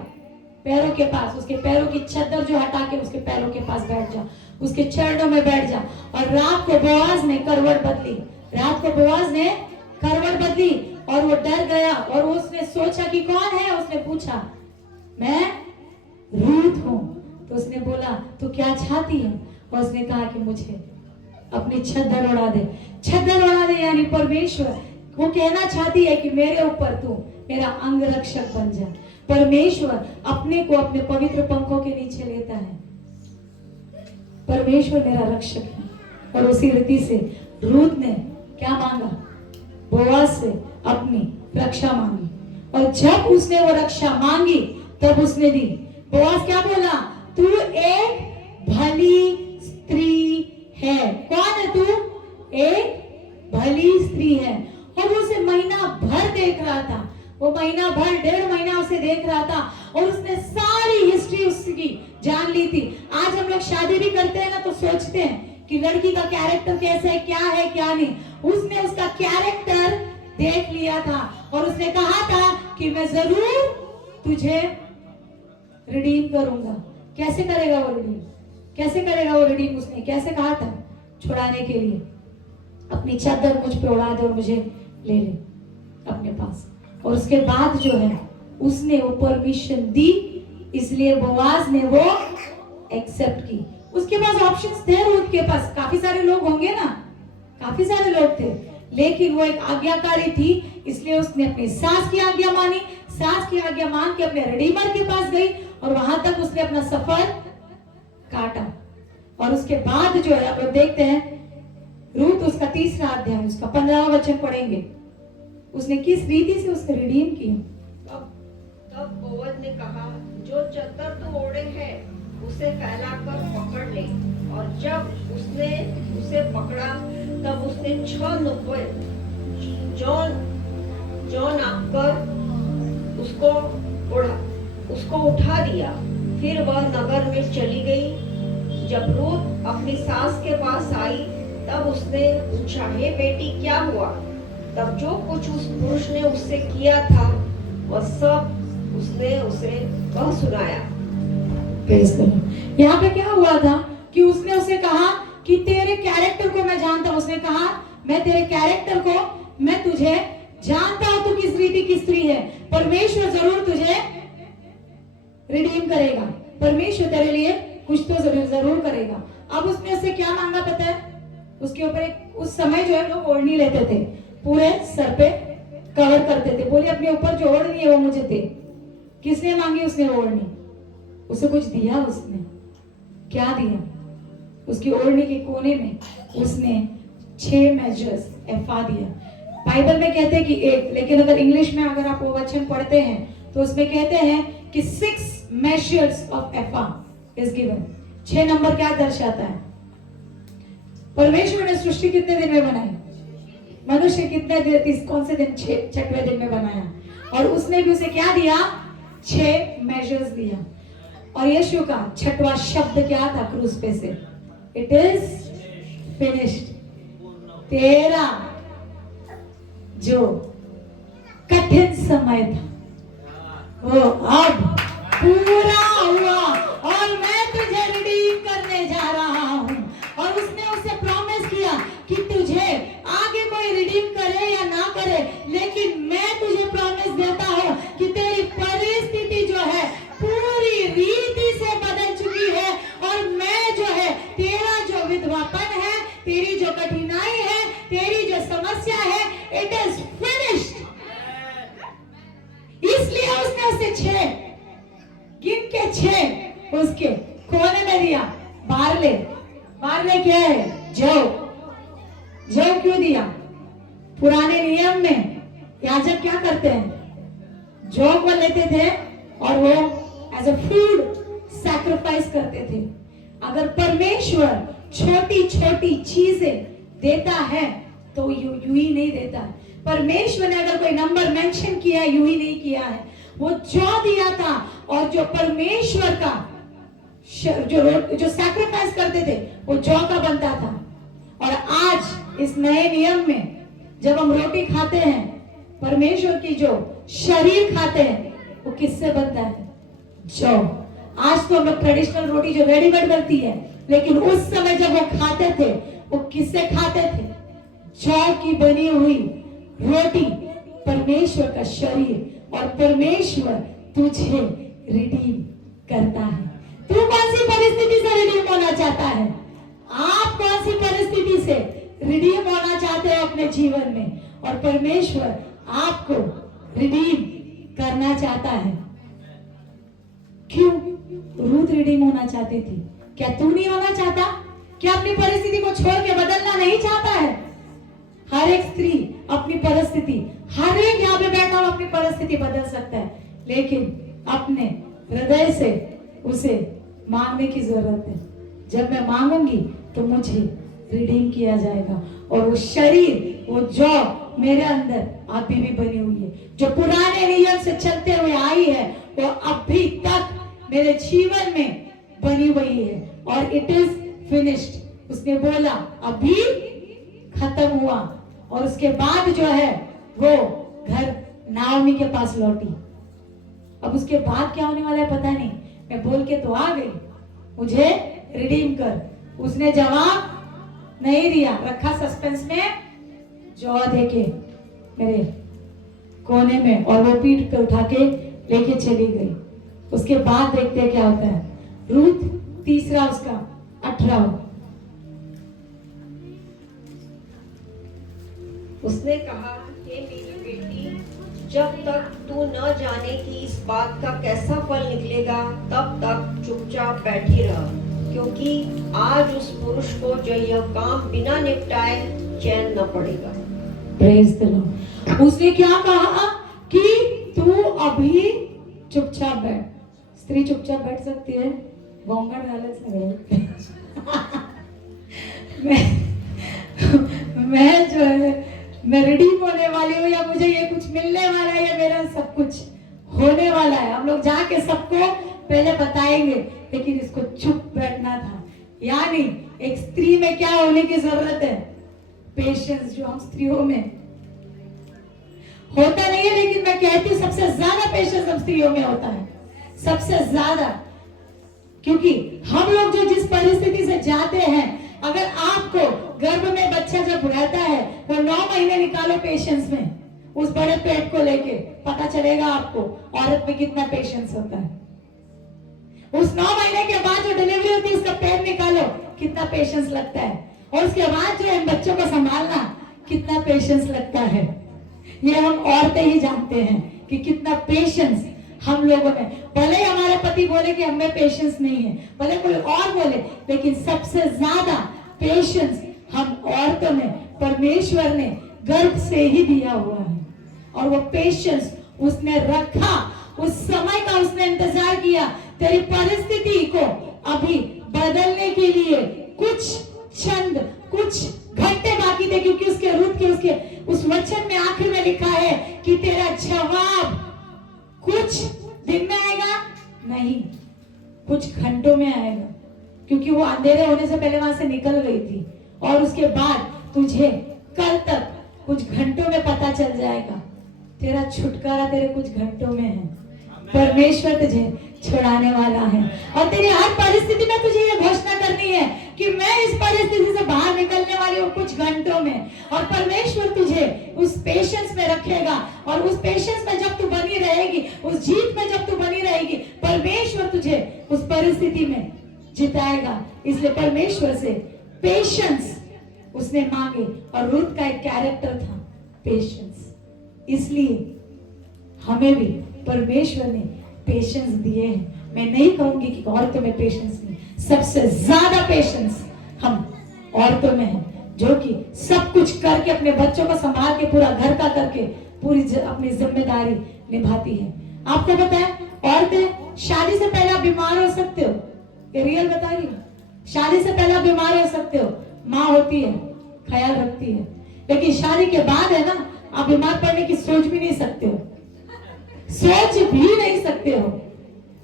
पैरों के पास, उसके पैरों की चद्दर जो हटा के उसके पैरों के पास बैठ जा, उसके चरणों में बैठ जा। और रात को बोआज ने करवट बदली, रात को बोआज ने करवट बदली और वो डर गया और उसने सोचा कि कौन है। उसने पूछा मैं रूत हूँ। तो उसने बोला तू क्या चाहती है? और उसने कहा कि मुझे अपनी चद्दर उड़ा दे। चद्दर उड़ा दे यानी परमेश्वर वो कहना चाहती है कि मेरे ऊपर तू मेरा अंग रक्षक बन जा। परमेश्वर अपने को अपने पवित्र पंखों के नीचे लेता है। परमेश्वर मेरा रक्षक है। और उसी रीति से रूत ने क्या मांगा, बोआज से अपनी रक्षा मांगी। और जब उसने वो रक्षा मांगी तब उसने दी। बोआज क्या बोला, तू एक भली स्त्री है। कौन है तू? एक भली स्त्री है। और वो उसे महीना भर देख रहा था, वो महीना भर 1.5 महीना उसे देख रहा था और उसने सारी हिस्ट्री उसकी जान ली थी। आज हम लोग शादी भी करते हैं ना तो सोचते हैं कि लड़की का कैरेक्टर कैसा है क्या नहीं। उसने उसका कैरेक्टर देख लिया था और उसने कहा था कि मैं जरूर तुझे रिडीम करूंगा। कैसे करेगा वो रिडीम? कैसे करेगा वो रिडीम? उसने कैसे कहा था? छुड़ाने के लिए अपनी चादर मुझ पे उड़ा दे और मुझे ले ले अपने पास। और उसके बाद जो है उसने वो परमिशन दी, इसलिए बोआज ने वो एक्सेप्ट की। उसके पास ऑप्शंस थे, रूत के पास काफी सारे लोग होंगे ना, काफी सारे लोग थे, लेकिन वो एक आज्ञाकारी थी, इसलिए उसने अपनी सास की आज्ञा मानी। सास की आज्ञा मान के अपने रिडीमर के पास गई और वहां तक उसने अपना सफर काटा। और उसके बाद जो है आप लोग देखते हैं रूत उसका 3 अध्याय उसका 15वां वचन पढ़ेंगे, उसने किस रीति से उसको रिडीम किया। तब बोअज ने कहा जो चद्दर तू ओढ़े है उसे फैलाकर पकड़ ले। और जब उसने उसे पकड़ा तब उसने 6 नुक्कड़ जौ नापकर उसको उठा दिया। फिर वह नगर में चली गई। जब रूत अपनी सास के पास आई तब उसने पूछा हे बेटी क्या हुआ? तब जो कुछ उस पुरुष ने उससे किया था वह सब उसने उसे वह सुनाया। यहाँ पे क्या हुआ था कि उसने उसे कहा कि तेरे कैरेक्टर को मैं जानता हूँ। उसने कहा मैं तेरे कैरेक्टर को मैं तुझे जानता हूँ, तू किस रीति की स्त्री है। परमेश्वर जरूर तुझे रिडीम करेगा, परमेश्वर तेरे लिए कुछ तो जरूर करेगा। अब उसने उससे क्या मांगा पता है? उसके ऊपर एक उस समय जो है लोग ओढ़नी लेते थे, पूरे सर पे कवर करते थे। बोले अपने ऊपर जो ओढ़नी है वो मुझे दे। किसने मांगी? उसने ओढ़नी। उसे कुछ दिया। उसने क्या दिया? उसकी ओढ़नी के कोने में उसने 6 मेजर्स एफा दिया। बाइबल में कहते हैं कि 1, लेकिन अगर इंग्लिश में अगर आप वो वचन पढ़ते हैं तो उसमें कहते हैं कि 6 measures of ephah is given. 6 number क्या दर्शाता है? परमेश्वर ने सृष्टि कितने दिन में बनाई? मनुष्य कितने दिन, कौन से दिन? 6वें दिन में बनाया। और उसने भी उसे क्या दिया? 6 मेजर्स दिया। और यीशु का 6वां शब्द क्या था क्रूस पे से? It is finished. तेरा जो कठिन समय था वो अब पूरा हुआ और मैं तुझे रिडीम करने जा रहा हूं। और उसने उसे प्रॉमिस किया कि तुझे आगे कोई रिडीम करे या ना करे, लेकिन मैं तुझे प्रॉमिस देता हूं कि तेरी परिस्थिति जो है पूरी रीति से बदल चुकी है। और मैं जो है तेरा जो विधवापन है, तेरी जो कठिनाई है, तेरी जो समस्या है, इट इज फिनिश्ड। इसलिए उसने उसे 6 गिन के 6 उसके कोने में दिया। बारले क्या है? जौ क्यों दिया? पुराने नियम में याजक क्या करते हैं? जौ को लेते थे और वो एज अ फूड सैक्रिफाइस करते थे। अगर परमेश्वर छोटी छोटी चीजें देता है तो यूं ही नहीं देता। परमेश्वर ने अगर कोई नंबर मेंशन किया, यूं ही नहीं किया है। वो जौ दिया था और जो परमेश्वर का जो सैक्रिफाइस करते थे वो जौ का बनता था। और आज इस नए नियम में जब हम रोटी खाते हैं, परमेश्वर की जो शरीर खाते हैं, वो किससे बनता है? जौ। आज तो हम लोग ट्रेडिशनल रोटी जो रेडीमेड बनती है, लेकिन उस समय जब वो खाते थे वो किससे खाते थे? जौ की बनी हुई रोटी, परमेश्वर का शरीर। और परमेश्वर तुझे रिडीम करता है। तू कौन सी परिस्थिति से रिडीम होना चाहता है? आप कौन सी परिस्थिति से रिडीम होना चाहते हो अपने जीवन में? और परमेश्वर आपको रिडीम करना चाहता है। क्यों? रूथ रिडीम होना चाहती थी, क्या तू नहीं होना चाहता? क्या अपनी परिस्थिति को छोड़ के बदलना नहीं चाहता है? हर एक स्त्री अपनी परिस्थिति, हर एक यहाँ पे बैठा हुआ अपनी परिस्थिति बदल सकता है, लेकिन अपने हृदय से उसे मांगने की जरूरत है। जब मैं मांगूंगी तो मुझे रिडीम किया जाएगा। और वो शरीर, वो जौ मेरे अंदर अभी भी बनी हुई है, जो पुराने नियम से चलते हुए आई है, वो अभी तक मेरे जीवन में बनी हुई है। और इट इज फिनिश्ड। उसने बोला अभी खत्म हुआ। और उसके बाद जो है वो घर नाओमी के पास लौटी। अब उसके बाद क्या होने वाला है पता नहीं। मैं बोल के तो आ गई, मुझे रिडीम कर। उसने जवाब नहीं दिया, रखा सस्पेंस में, जौ देके मेरे कोने में, और वो पीठ पे उठा के लेके चली गई। उसके बाद देखते हैं क्या होता है। रूथ 3 उसका 18। उसने कहा, हे मेरी बेटी, जब तक तू न जाने कि इस बात का कैसा फल निकलेगा, तब तक चुपचाप बैठी रह, क्योंकि आज उस पुरुष को जो यह काम बिना निपटाए चैन न पड़ेगा। Praise the Lord. उसने क्या कहा कि तू अभी चुपचाप बैठ। स्त्री चुपचाप बैठ सकती है? घूंघट हालत से मैं जो है मैं रिडीम होने वाली हूँ, या मुझे ये कुछ मिलने वाला है, या मेरा सब कुछ होने वाला है। हम लोग जाके सबको पहले बताएंगे, लेकिन इसको चुप बैठना था। यानी एक स्त्री में क्या होने की जरूरत है? पेशेंस, जो हम स्त्रियों में होता नहीं है, लेकिन मैं कहती हूँ सबसे ज्यादा पेशेंस हम स्त्रियों में होता है, सबसे ज्यादा। क्योंकि हम लोग जो जिस परिस्थिति से जाते हैं, अगर आपको गर्भ में बच्चा जब रहता है, वो 9 महीने निकालो पेशेंस में, उस बड़े पेट को लेके, पता चलेगा आपको औरत में कितना पेशेंस होता है। उस 9 महीने के बाद जो डिलीवरी होती है, उसका पेट निकालो, कितना पेशेंस लगता है। और उसके बाद जो इन बच्चों को संभालना, कितना पेशेंस लगता है। ये हम औरतें ही जानते हैं कि कितना पेशेंस हम लोगों में। भले हमारे पति बोले कि हमें पेशेंस नहीं है, भले कोई और बोले, लेकिन सबसे ज्यादा पेशेंस हम औरतों में परमेश्वर ने गर्भ से ही दिया हुआ है। और वो पेशेंस उसने रखा, उस समय का उसने इंतजार किया तेरी परिस्थिति को अभी बदलने के लिए। कुछ चंद कुछ घंटे बाकी थे, क्योंकि उसके रूत के उसके उस वचन में आखिर में लिखा है कि तेरा जवाब कुछ दिन में आएगा नहीं, कुछ घंटों में आएगा, क्योंकि वो अंधेरे होने से पहले वहां से निकल गई थी। और उसके बाद तुझे कल तक कुछ घंटों में पता चल जाएगा तेरा छुटकारा तेरे कुछ घंटों में है। परमेश्वर तुझे छुड़ाने वाला है और तेरी हर परिस्थिति में तुझे ये घोषणा करनी है कि मैं इस परिस्थिति से बाहर निकलने वाली हूँ कुछ घंटों में। और परमेश्वर तुझे उस पेशेंस में रखेगा और उस पेशेंस में जब तू बनी रहेगी, उस जीत में जब तू बनी रहेगी, परमेश्वर तुझे उस परिस्थिति में जिताएगा। इसलिए परमेश्वर से पेशेंस उसने मांगे और रूथ का एक कैरेक्टर था पेशेंस। इसलिए हमें भी परमेश्वर ने पेशेंस दिए हैं। मैं नहीं कहूंगी कि औरतों में पेशेंस नहीं, सबसे ज्यादा पेशेंस हम औरतों में है, जो कि सब कुछ करके अपने बच्चों को संभाल के पूरा घर का करके पूरी अपनी जिम्मेदारी निभाती है। आपको पता है औरतें शादी से पहले आप बीमार हो सकते हो, ये रियल बता रही हूँ। शादी से पहले आप बीमार हो सकते हो, माँ होती है ख्याल रखती है, लेकिन शादी के बाद है ना, आप बीमार पड़ने की सोच भी नहीं सकते हो, सोच भी नहीं सकते हो,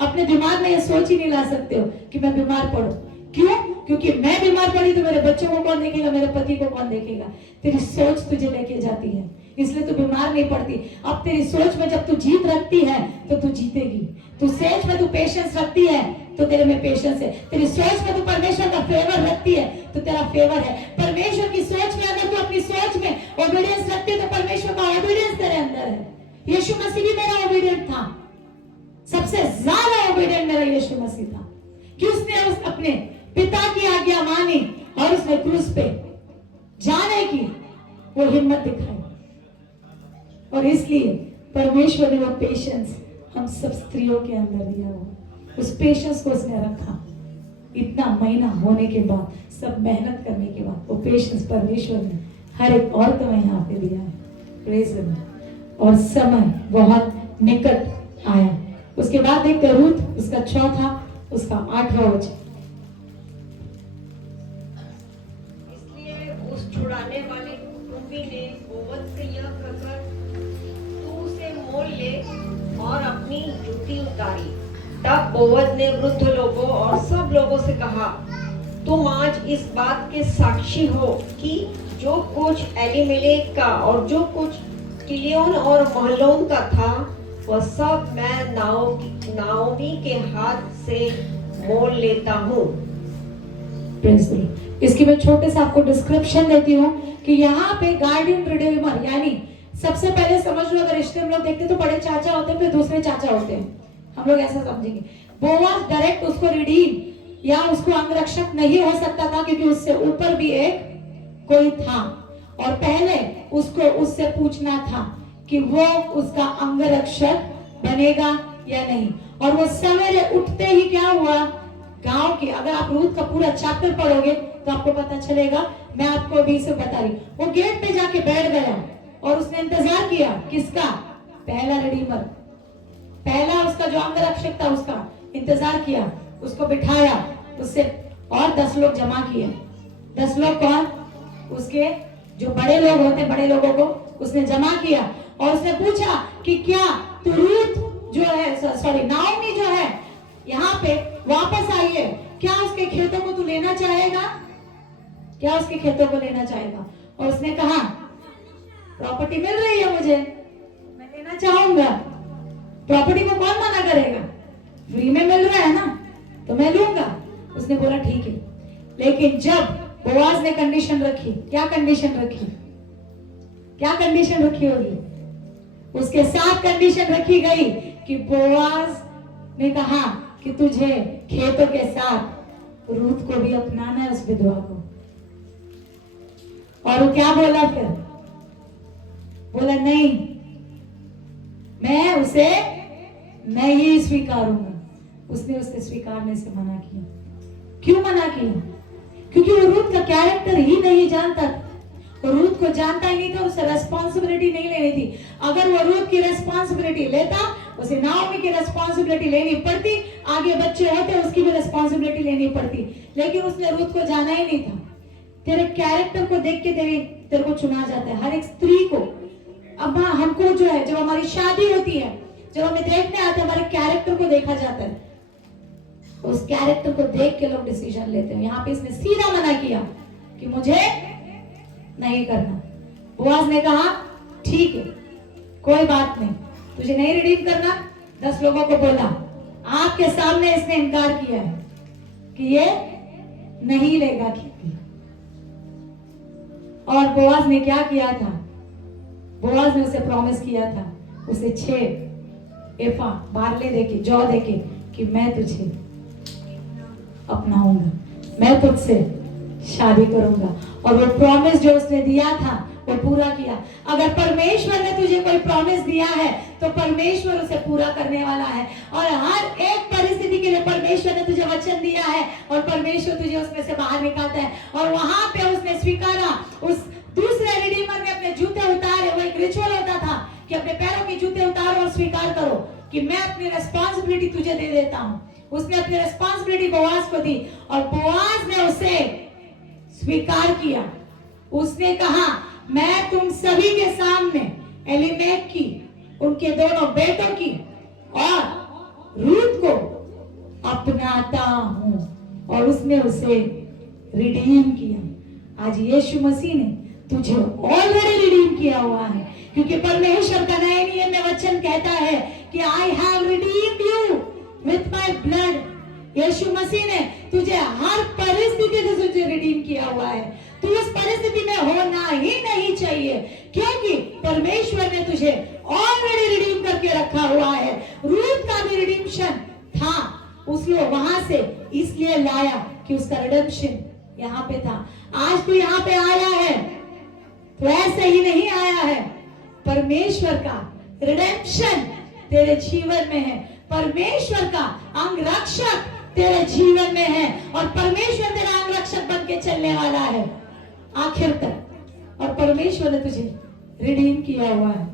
अपने दिमाग में ये सोच ही नहीं ला सकते हो कि मैं बीमार पड़ूं। क्यों? क्योंकि मैं बीमार पड़ी तो मेरे बच्चों को कौन देखेगा, मेरे पति को कौन देखेगा। तेरी सोच तुझे लेके जाती है, इसलिए तू बीमार नहीं पड़ती। अब तेरी सोच में जब तू जीत रखती है तो तू जीतेगी। तू सोच में तू पेशेंस रखती है तो तेरे में पेशेंस है। तेरी सोच में तू परमेश्वर का फेवर रखती है तो तेरा फेवर है। परमेश्वर की सोच में अगर तू अपनी सोच में ओबीडियंस रखती है तो परमेश्वर का ओबीडियंस तेरे अंदर है। यीशु मसीह भी मेरा ओबीडियंट था, सबसे ज्यादा ओबीडियंट मेरा यीशु मसीह था कि उसने उस अपने पिता की आज्ञा मानी और उसने क्रूस पे जाने की वो हिम्मत दिखाई। और इसलिए परमेश्वर ने वो पेशेंस हम सब स्त्रियों के अंदर दिया हुआ, उस पेशेंस को उसने रखा। इतना महीना होने के बाद, सब मेहनत करने के बाद, वो पेशेंस परमेश्वर ने हर एक औरत में यहाँ पे दिया है। Praise the Lord. और समय बहुत निकट आया। उसके बाद देखते रूथ, उसका चौथा, उसका 8वां वचन। इसलिए उस छुड़ाने वाले कुटुंबी ने बोअज से यह कहकर तू उसे मोल ले और अपनी जूती उतारी। तब बोअज ने वृद्ध लोगों और सब लोगों से कहा, तुम आज इस बात के साक्षी हो कि जो कुछ एलीमेलेक का और जो कुछ किलियोन और महलोन का था वह सब मैं नाओमी के हाथ से मोल लेता हूँ। इसकी मैं छोटे से आपको डिस्क्रिप्शन देती हूँ कि यहाँ पे गार्डियन रिडीमर, यानी सबसे पहले समझ लो, अगर रिश्ते में लोग देखते तो बड़े चाचा होते हैं, फिर दूसरे चाचा होते हैं, हम लोग ऐसा समझेंगे। बोअज डायरेक्ट उसको रिडीम या उसको अंगरक्षक नहीं हो सकता था, क्योंकि उससे ऊपर भी एक कोई था और पहले उसको उससे पूछना था कि वो उसका अंगरक्षक बनेगा या नहीं। और वो सवेरे उठते ही क्या हुआ, गांव की, अगर आप रूथ का पूरा चैप्टर पढ़ोगे तो आपको पता चलेगा, मैं आपको अभी से बता रही, वो गेट पे जाके बैठ गया और उसने इंतजार किया किसका, पहला रिडीमर, पहला उसका जो अंगरक्षक था उसका इंतजार किया, उसको बिठाया, उससे और 10 लोग जमा किए। 10 लोग कौन, उसके जो बड़े लोग होते, बड़े लोगों को उसने जमा किया और उसने पूछा कि क्या तू रूथ जो है, सॉरी नाओमी जो है यहाँ पे वापस आई है, क्या उसके खेतों को तू लेना चाहेगा, क्या उसके खेतों को लेना चाहेगा। और उसने कहा प्रॉपर्टी मिल रही है मुझे, मैं लेना चाहूंगा। प्रॉपर्टी को कौन मना करेगा, फ्री में मिल रहा है ना, तो मैं लूंगा। उसने बोला ठीक है। लेकिन जब बोआज ने कंडीशन रखी, क्या कंडीशन रखी, क्या कंडीशन रखी होगी, उसके साथ कंडीशन रखी गई कि बोआज ने कहा कि तुझे खेतों के साथ रूथ को भी अपनाना है, उस विधवा को। और वो क्या बोला फिर, बोला नहीं, मैं उसे नहीं स्वीकारूंगा। उसने उसे स्वीकारने से मना किया। क्यों मना किया, क्योंकि वो रूथ का कैरेक्टर ही नहीं जानता था, वो रूथ को जानता ही नहीं था, उसे रेस्पॉन्सिबिलिटी नहीं लेनी थी। अगर वो रूथ की रेस्पॉन्सिबिलिटी लेता, उसे नाओमी की रेस्पॉन्सिबिलिटी रिस्पॉन्सिबिलिटी लेनी पड़ती, आगे बच्चे होते उसकी भी रिस्पॉन्सिबिलिटी लेनी पड़ती, लेकिन उसने रूथ को जाना ही नहीं था। तेरे कैरेक्टर को देख के तेरे को चुना जाता है, हर एक स्त्री को। अब हमको जो है, जब हमारी शादी होती है, जब हमें देखने आते हैं, हमारे कैरेक्टर को देखा जाता है, उस कैरेक्टर को देख के लोग डिसीजन लेते हैं। यहाँ पे इसने सीधा मना किया कि मुझे नहीं करना। बोआज ने कहा ठीक है, कोई बात नहीं, तुझे नहीं रिडीम करना। 10 लोगों को बोला, आपके सामने इसने इनकार किया है कि ये नहीं लेगा खेती। और बोआज ने क्या किया था? बोआज ने उसे प्रॉमिस किया था, उसे 6 एफा बार्ले देके, जौ देके, कि मैं तुझे अपनाऊंगा, मैं तुझसे शादी करूंगा। और वो प्रॉमिस जो उसने दिया था वो पूरा किया। अगर परमेश्वर ने तुझे कोई प्रॉमिस दिया है तो परमेश्वर उसे पूरा करने वाला है। और हर एक परिस्थिति के लिए परमेश्वर ने तुझे वचन दिया है और परमेश्वर तुझे उसमें से बाहर निकालता है। और वहां पे उसने स्वीकारा, उस दूसरे रिडीमर ने अपने जूते उतारे। वो एक रिचुअल होता था कि अपने पैरों के जूते उतारो और स्वीकार करो कि मैं अपनी रिस्पॉन्सिबिलिटी तुझे दे देता हूं। उसने अपनी रिस्पॉन्सिबिलिटी बोआज को दी और बोआज ने उसे स्वीकार किया। उसने कहा, मैं तुम सभी के सामने एलीमेक की, उनके दोनों बेटों की और रूथ को अपनाता हूं। और उसने उसे रिडीम किया। आज यीशु मसीह ने तुझे ऑलरेडी रिडीम किया हुआ है, क्योंकि परमेश्वर का नए नियम में वचन कहता है कि I have redeemed you with my blood. यीशु मसीह ने तुझे हर परिस्थिति से तुझे रिडीम किया हुआ है। तू उस परिस्थिति में होना ही नहीं चाहिए, क्योंकि परमेश्वर ने तुझे ऑलरेडी रिडीम करके रखा हुआ है। रूथ का भी रिडीम्शन था, उसने वहां से इसलिए लाया कि उसका रिडेम्पशन यहाँ पे था। आज तू यहाँ पे आया है तो ऐसे ही नहीं आया है, परमेश्वर का रिडेम्पशन तेरे जीवन में है, परमेश्वर का अंगरक्षक तेरे जीवन में है, और परमेश्वर तेरा अंगरक्षक बन के चलने वाला है आखिर तक। और परमेश्वर ने तुझे रिडीम किया हुआ है।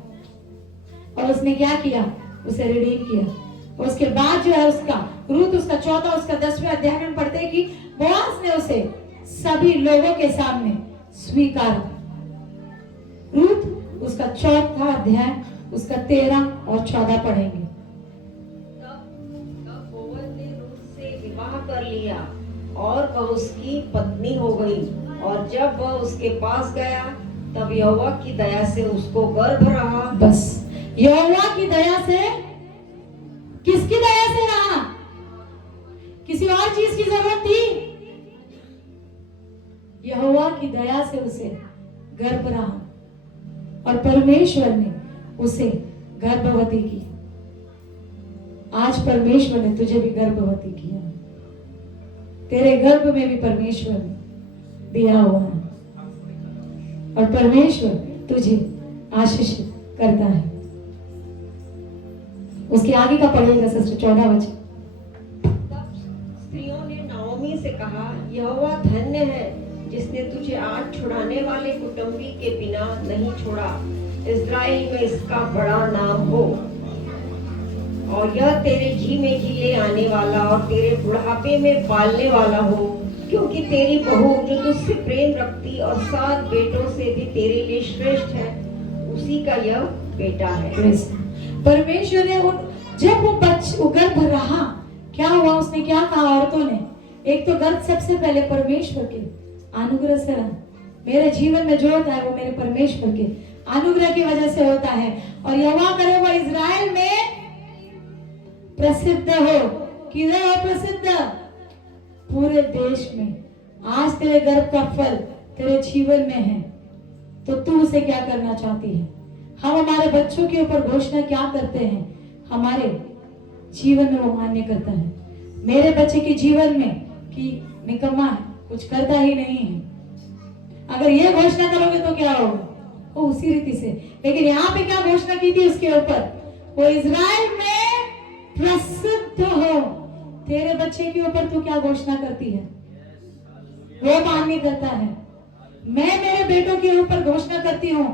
और उसने क्या किया? उसे रिडीम किया। और उसके बाद जो है उसका रूथ, उसका 4 उसका 10वें अध्याय में पढ़ते हैं कि बोआज ने उसे सभी लोगों के सामने स्वीकारा। रूथ उसका 4 अध्याय उसका 13 और 14 पढ़ेंगे। तब बोअज ने रूथ से विवाह कर लिया और वह उसकी पत्नी हो गई। और जब वह उसके पास गया तब यहोवा की दया से उसको गर्भ रहा। बस यहोवा की दया से, किसकी दया से रहा? किसी और चीज की जरूरत थी? यहोवा की दया से उसे गर्भ रहा और परमेश्वर ने उसे गर्भवती की। आज परमेश्वर ने तुझे भी गर्भवती किया। तेरे गर्भ में भी परमेश्वर ने दिया हुआ है और परमेश्वर तुझे आशीषित करता है। उसके आगे का पढ़ेगा सिस्टर 14 वचन। तब स्त्रियों ने नाओमी से कहा, यहोवा धन्य है जिसने तुझे आज छुड़ाने वाले कुटुंबी के बिना नहीं छोड़ा। इस्राएल में इसका बड़ा नाम हो और यह तेरे जी में जी ले आने वाला और तेरे बुढ़ापे में पालने वाला हो, क्योंकि तेरी बहू जो तुझसे प्रेम रखती और 7 बेटों से भी तेरे लिए श्रेष्ठ है, उसी का यह बेटा है। परमेश्वर ने जब वो गर्भ रहा, क्या हुआ? उसने क्या कहा औरतों ने? एक तो गर्भ सबसे पहले परमेश्वर के अनुग्रह से रहा। मेरे जीवन में जो होता है वो मेरे परमेश्वर के अनुग्रह की वजह से होता है। और यहोवा करे वो इज़राइल में प्रसिद्ध हो। किधर हो प्रसिद्ध? पूरे देश में। आज तेरे गर्भ का फल तेरे जीवन में है तो तू उसे क्या करना चाहती है? हम हमारे बच्चों के ऊपर घोषणा क्या करते हैं? हमारे जीवन में वो मान्य करता है। मेरे बच्चे के जीवन में कि निकम्मा है, कुछ करता ही नहीं है। अगर ये घोषणा करोगे तो क्या होगा? वो उसी रीति से। लेकिन यहाँ पे क्या घोषणा की थी उसके ऊपर? वो इज़राइल में प्रसिद्ध हो। तेरे बच्चे के ऊपर तू क्या घोषणा करती है? वो मान्य करता है। मैं मेरे बेटों के ऊपर घोषणा करती हूँ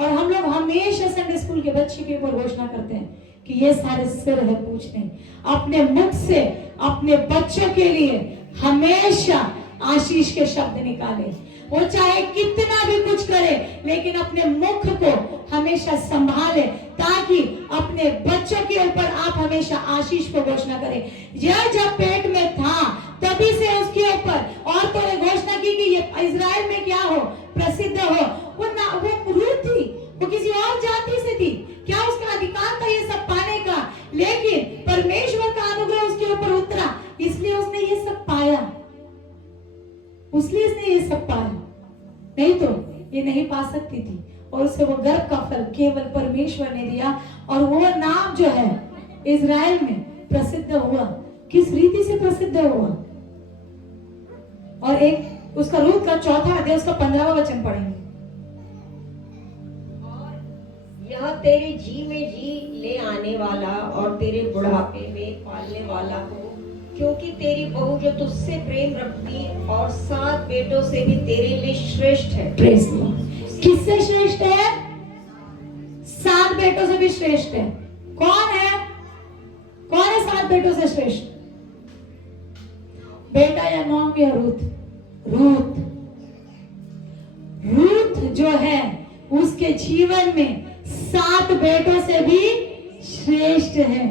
और हम लोग हमेशा संडे स्कूल के बच्चे के ऊपर घोषणा करते हैं कि ये सारे सिर है पूछने। अपने मुख से अपने बच्चों के लिए हमेशा आशीष के शब्द निकाले। वो चाहे कितना भी कुछ करे, लेकिन अपने मुख को हमेशा संभाले, ताकि अपने बच्चों के ऊपर आप हमेशा आशीष को घोषणा करें। यह जब पेट में था तभी से उसके ऊपर औरतों ने घोषणा की कि ये इजराइल में क्या हो, प्रसिद्ध हो। वो रूत थी, वो किसी और जाति से थी, क्या उसका अधिकार था ये सब पाने का? लेकिन परमेश्वर का अनुग्रह उसके ऊपर उतरा, इसलिए उसने ये सब पाया, इसलिए उसने ये सब पाया। नहीं तो ये नहीं पा सकती थी। और उसे वो गर्भ का फल केवल परमेश्वर ने दिया, और वो नाम जो है इजराइल में प्रसिद्ध हुआ। किस रीति से प्रसिद्ध हुआ? और एक उसका रूत का 4 अध्याय उसका 15वां वचन पढ़ेंगे। यह तेरे जी में जी ले आने वाला और तेरे बुढ़ापे में पालने वाला हो, क्योंकि तेरी बहू जो तुझसे प्रेम रखती और 7 बेटों से भी तेरे लिए श्रेष्ठ है। Praise Lord. किससे श्रेष्ठ है? 7 बेटों से भी श्रेष्ठ है। कौन है? कौन है 7 बेटों से श्रेष्ठ? बेटा या नाम या रूत? रूत जो है उसके जीवन में 7 बेटों से भी श्रेष्ठ है।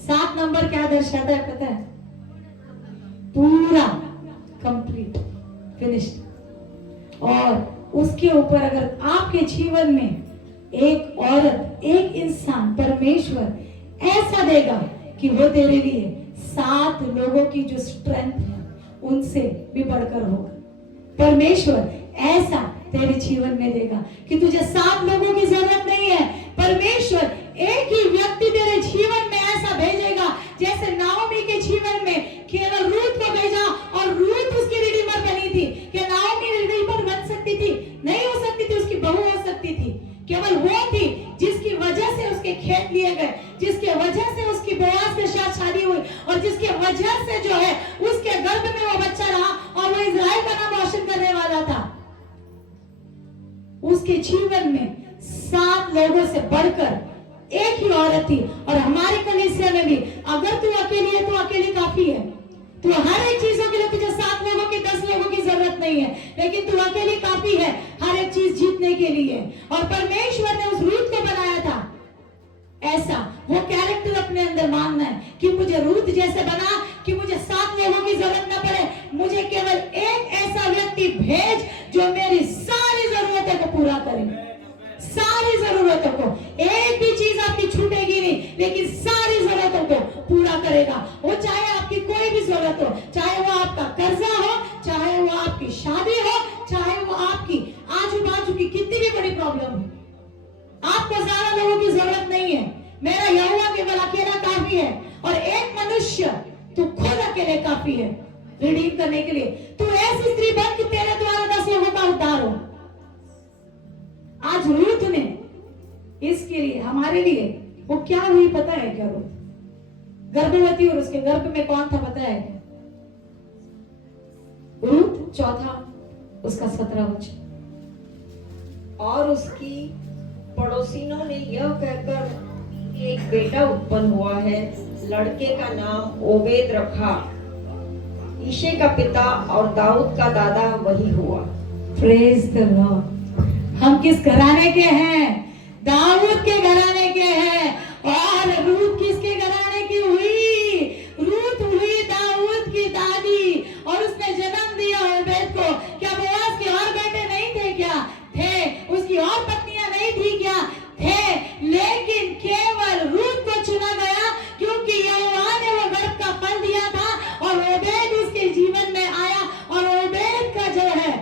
7 नंबर क्या दर्शाता है पता है? पूरा, कंप्लीट, फिनिश्ड। और उसके ऊपर अगर आपके जीवन में एक औरत, एक इंसान परमेश्वर ऐसा देगा कि वो तेरे लिए 7 लोगों की जो स्ट्रेंथ है उनसे भी बढ़कर होगा। परमेश्वर ऐसा तेरे जीवन में देगा कि तुझे 7 लोगों की जरूरत नहीं है। परमेश्वर एक ही व्यक्ति तेरे जीवन में ऐसा भेजेगा, जैसे नाओमी के जीवन में केवल रूत को भेजा, और रूत उसकी रिडीमर बनी थी। क्या नाओमी रिडीमर बन सकती थी? नहीं हो सकती थी। उसकी बहू हो सकती थी। केवल वो थी जिसकी वजह से उसके खेत लिए गए, जिसके वजह से उसकी बोआज के साथ शादी हुई, और जिसके वजह से जो है उसके गर्भ में वो बच्चा रहा, और वो इजराइल का नाम रोशन करने वाला था। उसके जीवन में 7 लोगों से बढ़कर एक ही औरत थी। और हमारी कलीसिया में भी अगर तू अकेली है तो अकेली काफी है। तू हर एक चीजों के लिए तुझे 7 लोगों की 10 लोगों की जरूरत नहीं है, लेकिन तू अकेली काफी है हर एक चीज जीतने के लिए। और परमेश्वर ने उस रूत को बनाया था ऐसा, वो कैरेक्टर अपने अंदर मानना है कि मुझे रूत जैसे बना कि मुझे 7 लोगों की जरूरत ना पड़े, मुझे केवल एक ऐसा व्यक्ति भेज जो मेरी सारी जरूरतों को पूरा करे। सारी जरूरतों को, एक भी चीज आपकी छूटेगी नहीं, लेकिन सारी जरूरतों को पूरा करेगा। वो चाहे आपकी कोई भी जरूरत हो, चाहे वो आपका कर्जा हो, चाहे वो आपकी शादी हो, चाहे वो आपकी आजू बाजू की कितनी भी बड़ी प्रॉब्लम हो। आपको ज्यादा लोगों की जरूरत नहीं है। मेरा यहोवा केवल अकेला काफी है, और एक मनुष्य तू खुद अकेले काफी है रिडीम करने के लिए। तू ऐसी स्त्री बन कि तेरे द्वारा 10 लोगों का उद्धार हो। आज रूत ने इसके लिए, हमारे लिए वो क्या हुई पता है क्या? रूत गर्भवती, और उसके गर्भ में कौन था पता है? रूत 4 उसका 17 वचन। और उसकी पड़ोसिनों ने यह कहकर एक बेटा उत्पन्न हुआ है, लड़के का नाम ओबेद रखा। ईशे का पिता और दाऊद का दादा वही हुआ। Praise the Lord. हम किस घराने के हैं? दाऊद के घराने के हैं। और रूत किसके घराने की हुई? रूत हुई दाऊद की दादी, और उसने जन्म दिया ओबेद को। क्या बोआज के और बेटे नहीं थे क्या? थे। उसकी और पत्नियां नहीं थी क्या? थे। लेकिन केवल रूत को चुना गया क्योंकि यहोवा ने वो गर्भ का फल दिया था, और ओबेद उसके जीवन में आया। और ओबेद का जो है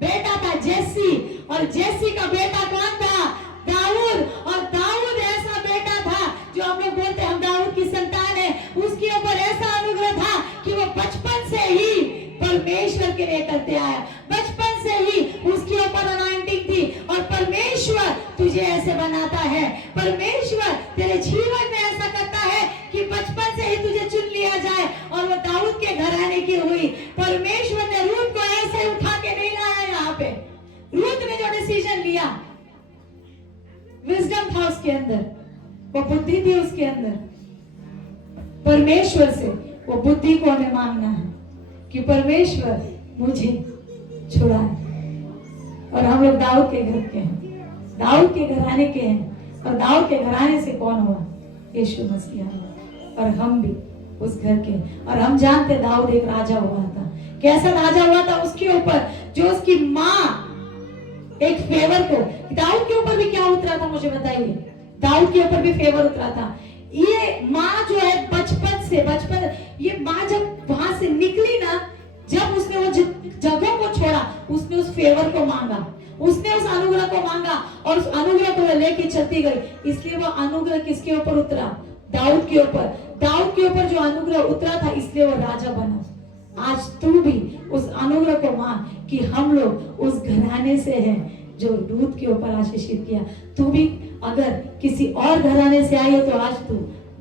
बेटा था जेसी, और जेसी का बेटा कौन था? दाऊद। और दाऊद ऐसा बेटा था जो हम लोग बोलते हैं हम दाऊद की संतान है। उसके ऊपर ऐसा अनुग्रह था कि वो बचपन से ही परमेश्वर के लिए करते आया। बचपन से ही उसके ऊपर अनॉइंटिंग थी। और परमेश्वर तुझे ऐसे बनाता है, परमेश्वर तेरे जीवन में ऐसा करता है कि बचपन से ही तुझे चुन लिया जाए। और वो दाऊद के घराने की हुई। परमेश्वर ने रूत को ऐसे उठा के नहीं लाया। यहाँ पे रूत ने जो डिसीजन लिया, विजडम था उसके अंदर, वो बुद्धि थी उसके परमेश्वर से वो बुद्धि को हमें मांगना है कि परमेश्वर मुझे छुड़ाए। और हम लोग दाऊद के घर के हैं, दाऊद के घराने के हैं, और दाऊद के घराने से कौन हुआ? यीशु मसीह हुआ। और हम भी उस घर के, और हम जानते दाऊद एक राजा हुआ था। कैसा राजा हुआ था? उसके ऊपर जो उसकी माँ एक फेवर को, दाऊद के ऊपर भी क्या उतरा था मुझे बताइए? दाऊद के ऊपर भी फेवर उतरा था। ये माँ जो है बचपन ये माँ जब वहां से निकली ना, जब उसने वो जगहों को छोड़ा, उसने उस फेवर को मांगा, उसने उस अनुग्रह को मांगा, और उस अनुग्रह को लेके चलती गई। इसलिए वो अनुग्रह किसके ऊपर उतरा? दाऊद के ऊपर। दाऊद के ऊपर जो अनुग्रह उतरा था, इसलिए वो राजा बना। आज तू भी उस अनुग्रह को मांग कि हम लोग उस घराने से हैं जो रूत के ऊपर आशीषित किया। तू भी अगर किसी और घराने से आई है तो आज तू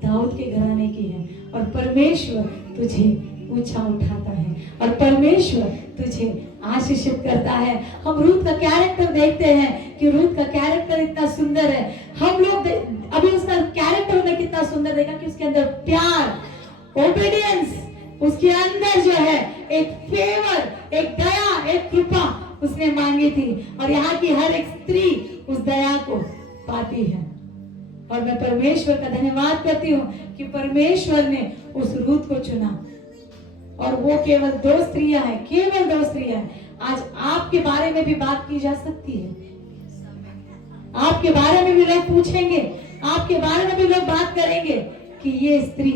दाऊद के घराने की है, और परमेश्वर तुझे ऊंचा उठाता है, और परमेश्वर तुझे आशीषित करता है। हम रूत का कैरेक्टर देखते हैं कि रूत का कैरेक्टर इतना सुंदर है। हम लोग अभी उसका कैरेक्टर में कितना सुंदर देखा कि उसके अंदर प्यार, ओबीडियंस, उसके अंदर जो है एक फेवर, एक दया, एक कृपा उसने मांगी थी। और यहाँ की हर एक स्त्री उस दया को पाती है। और मैं परमेश्वर का धन्यवाद करती हूँ कि परमेश्वर ने उस रूत को चुना, और वो केवल 2 स्त्रियां हैं, केवल 2 स्त्रियां हैं। आज आपके बारे में भी बात की जा सकती है, आपके बारे में भी लोग पूछेंगे, आपके बारे में भी लोग बात करेंगे कि ये स्त्री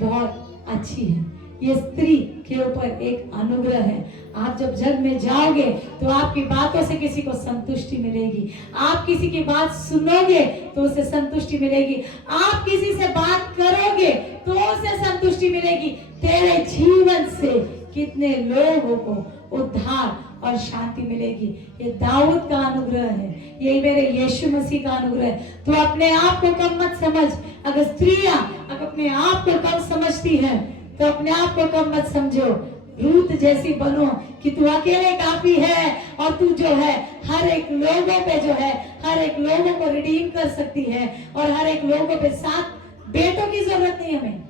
बहुत अच्छी है, ये स्त्री के ऊपर एक अनुग्रह है। आप जब जग में जाओगे तो आपकी बातों से किसी को संतुष्टि मिलेगी। आप किसी की बात सुनोगे तो उसे संतुष्टि मिलेगी। आप किसी से बात करोगे तो उसे संतुष्टि मिलेगी। तेरे जीवन से कितने लोगों को उद्धार और शांति मिलेगी। ये दाऊद का अनुग्रह है, ये मेरे यीशु मसीह का अनुग्रह है। तो अपने आप को कम मत समझ। अगर स्त्रियां अगर अपने आप को कम समझती हैं तो अपने आप को कम मत समझो। रूत जैसी बनो कि तू अकेले काफी है, और तू जो है हर एक लोगों पे जो है हर एक लोगों को रिडीम कर सकती है, और हर एक लोगों पे 7 बेटों की जरूरत नहीं हमें,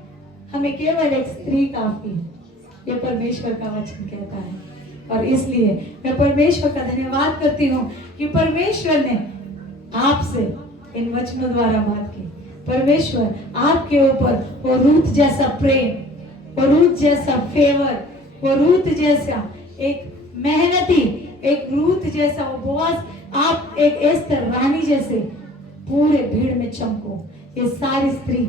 हमें केवल एक स्त्री काफी है। ये परमेश्वर का वचन कहता है। और इसलिए मैं परमेश्वर का धन्यवाद करती हूँ कि परमेश्वर ने आपसे इन वचनों द्वारा बात की। परमेश्वर आपके ऊपर वो रूत जैसा प्रेम, वो रूत जैसा फेवर, वो रूत जैसा एक मेहनती, एक रूत जैसा वो बोआज, आप एक एस्तर रानी जैसे पूरे भीड़ में चमको। ये सारी स्त्री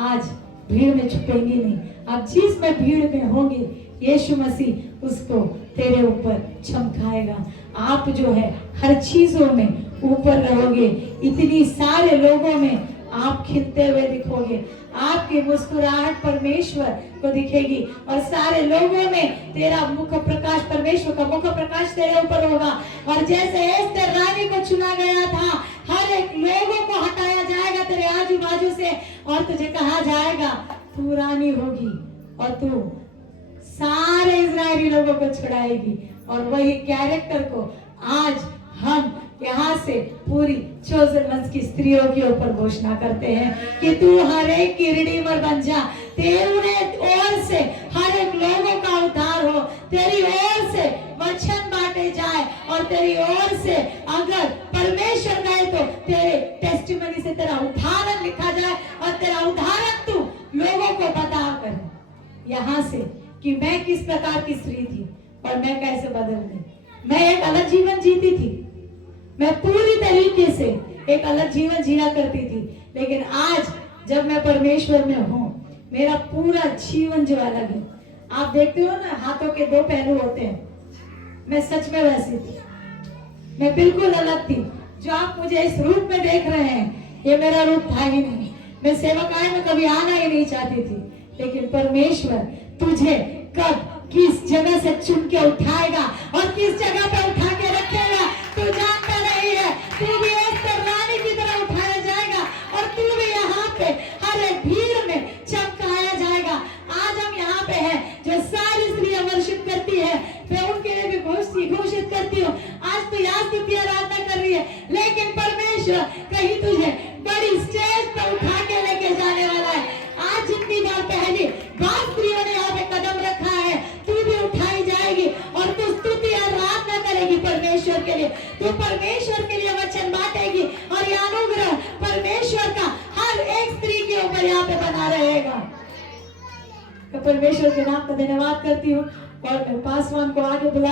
आज भीड़ में छुपेंगी नहीं। आप जिस में भीड़ में होंगे, यीशु मसीह उसको तेरे ऊपर चमकाएगा। आप जो है हर चीजों में ऊपर रहोगे। इतनी सारे लोगों में आप खिलते हुए दिखोगे। आपकी मुस्कुराहट परमेश्वर को दिखेगी, और सारे लोगों में तेरा मुख प्रकाश, परमेश्वर का मुख प्रकाश तेरे ऊपर होगा। और जैसे एस्तर रानी को चुना गया था, हर एक लोगों को हटाया जाएगा तेरे आजू बाजू से, और तुझे कहा जाएगा तू रानी होगी, और तू सारे इजरायली लोगों को छुड़ाएगी। और वही कैरेक्टर को आज हम यहाँ से पूरी चोजन वंश की स्त्रियों के ऊपर घोषणा करते हैं कि तू हर एक की रिडीमर बन जा। तेरे ओर से हर एक लोगों का उद्धार हो, तेरी ओर से वचन बांटे जाए, और तेरी ओर से अगर परमेश्वर कहे तो तेरे टेस्टिमनी से तेरा उदाहरण लिखा जाए, और तेरा उदाहरण तू लोगों को बता कर यहाँ से कि मैं किस प्रकार की स्त्री थी और मैं कैसे बदल गई। मैं एक अलग जीवन जीती थी, मैं पूरी तरीके से एक अलग जीवन जिया करती थी, लेकिन आज जब मैं परमेश्वर में हूँ, मेरा पूरा जीवन जो अलग है। आप देखते हो ना, हाथों के 2 पहलू होते हैं। मैं सच में वैसी थी, मैं बिल्कुल अलग थी। जो आप मुझे इस रूप में देख रहे हैं, ये मेरा रूप था ही नहीं। मैं सेवकाई में कभी आना ही नहीं चाहती थी, लेकिन परमेश्वर तुझे कब किस जगह से चुन के उठाएगा और किस जगह पे उठा के रखेगा तू जानता नहीं है। तू भी एस्तर रानी की तरह उठाया जाएगा, और तू भी यहाँ पे हर एक भीड़ में चमकाया जाएगा। आज हम यहाँ पे हैं जो सारी स्त्रियां वर्शिप करती है, मैं उनके लिए भी घोषित करती हूँ। आज तू यहाँ स्तुति आराधना कर रही है, लेकिन परमेश्वर कहीं तुझे बड़ी स्टेज पर उठा के लेके जाने वाला है। आज जितनी बार पहली बहुत स्त्रियों ने यहाँ पे कदम रखा है, तू भी उठाई जाएगी और तू स्तुति आराधना करेगी परमेश्वर के लिए। तू परमेश्वर के लिए वचन बांटेगी और ये अनुग्रह परमेश्वर का हर एक स्त्री के ऊपर यहाँ पे बना रहेगा। मैं परमेश्वर के नाम का धन्यवाद करती हूँ और मैं पासवान को आगे बुला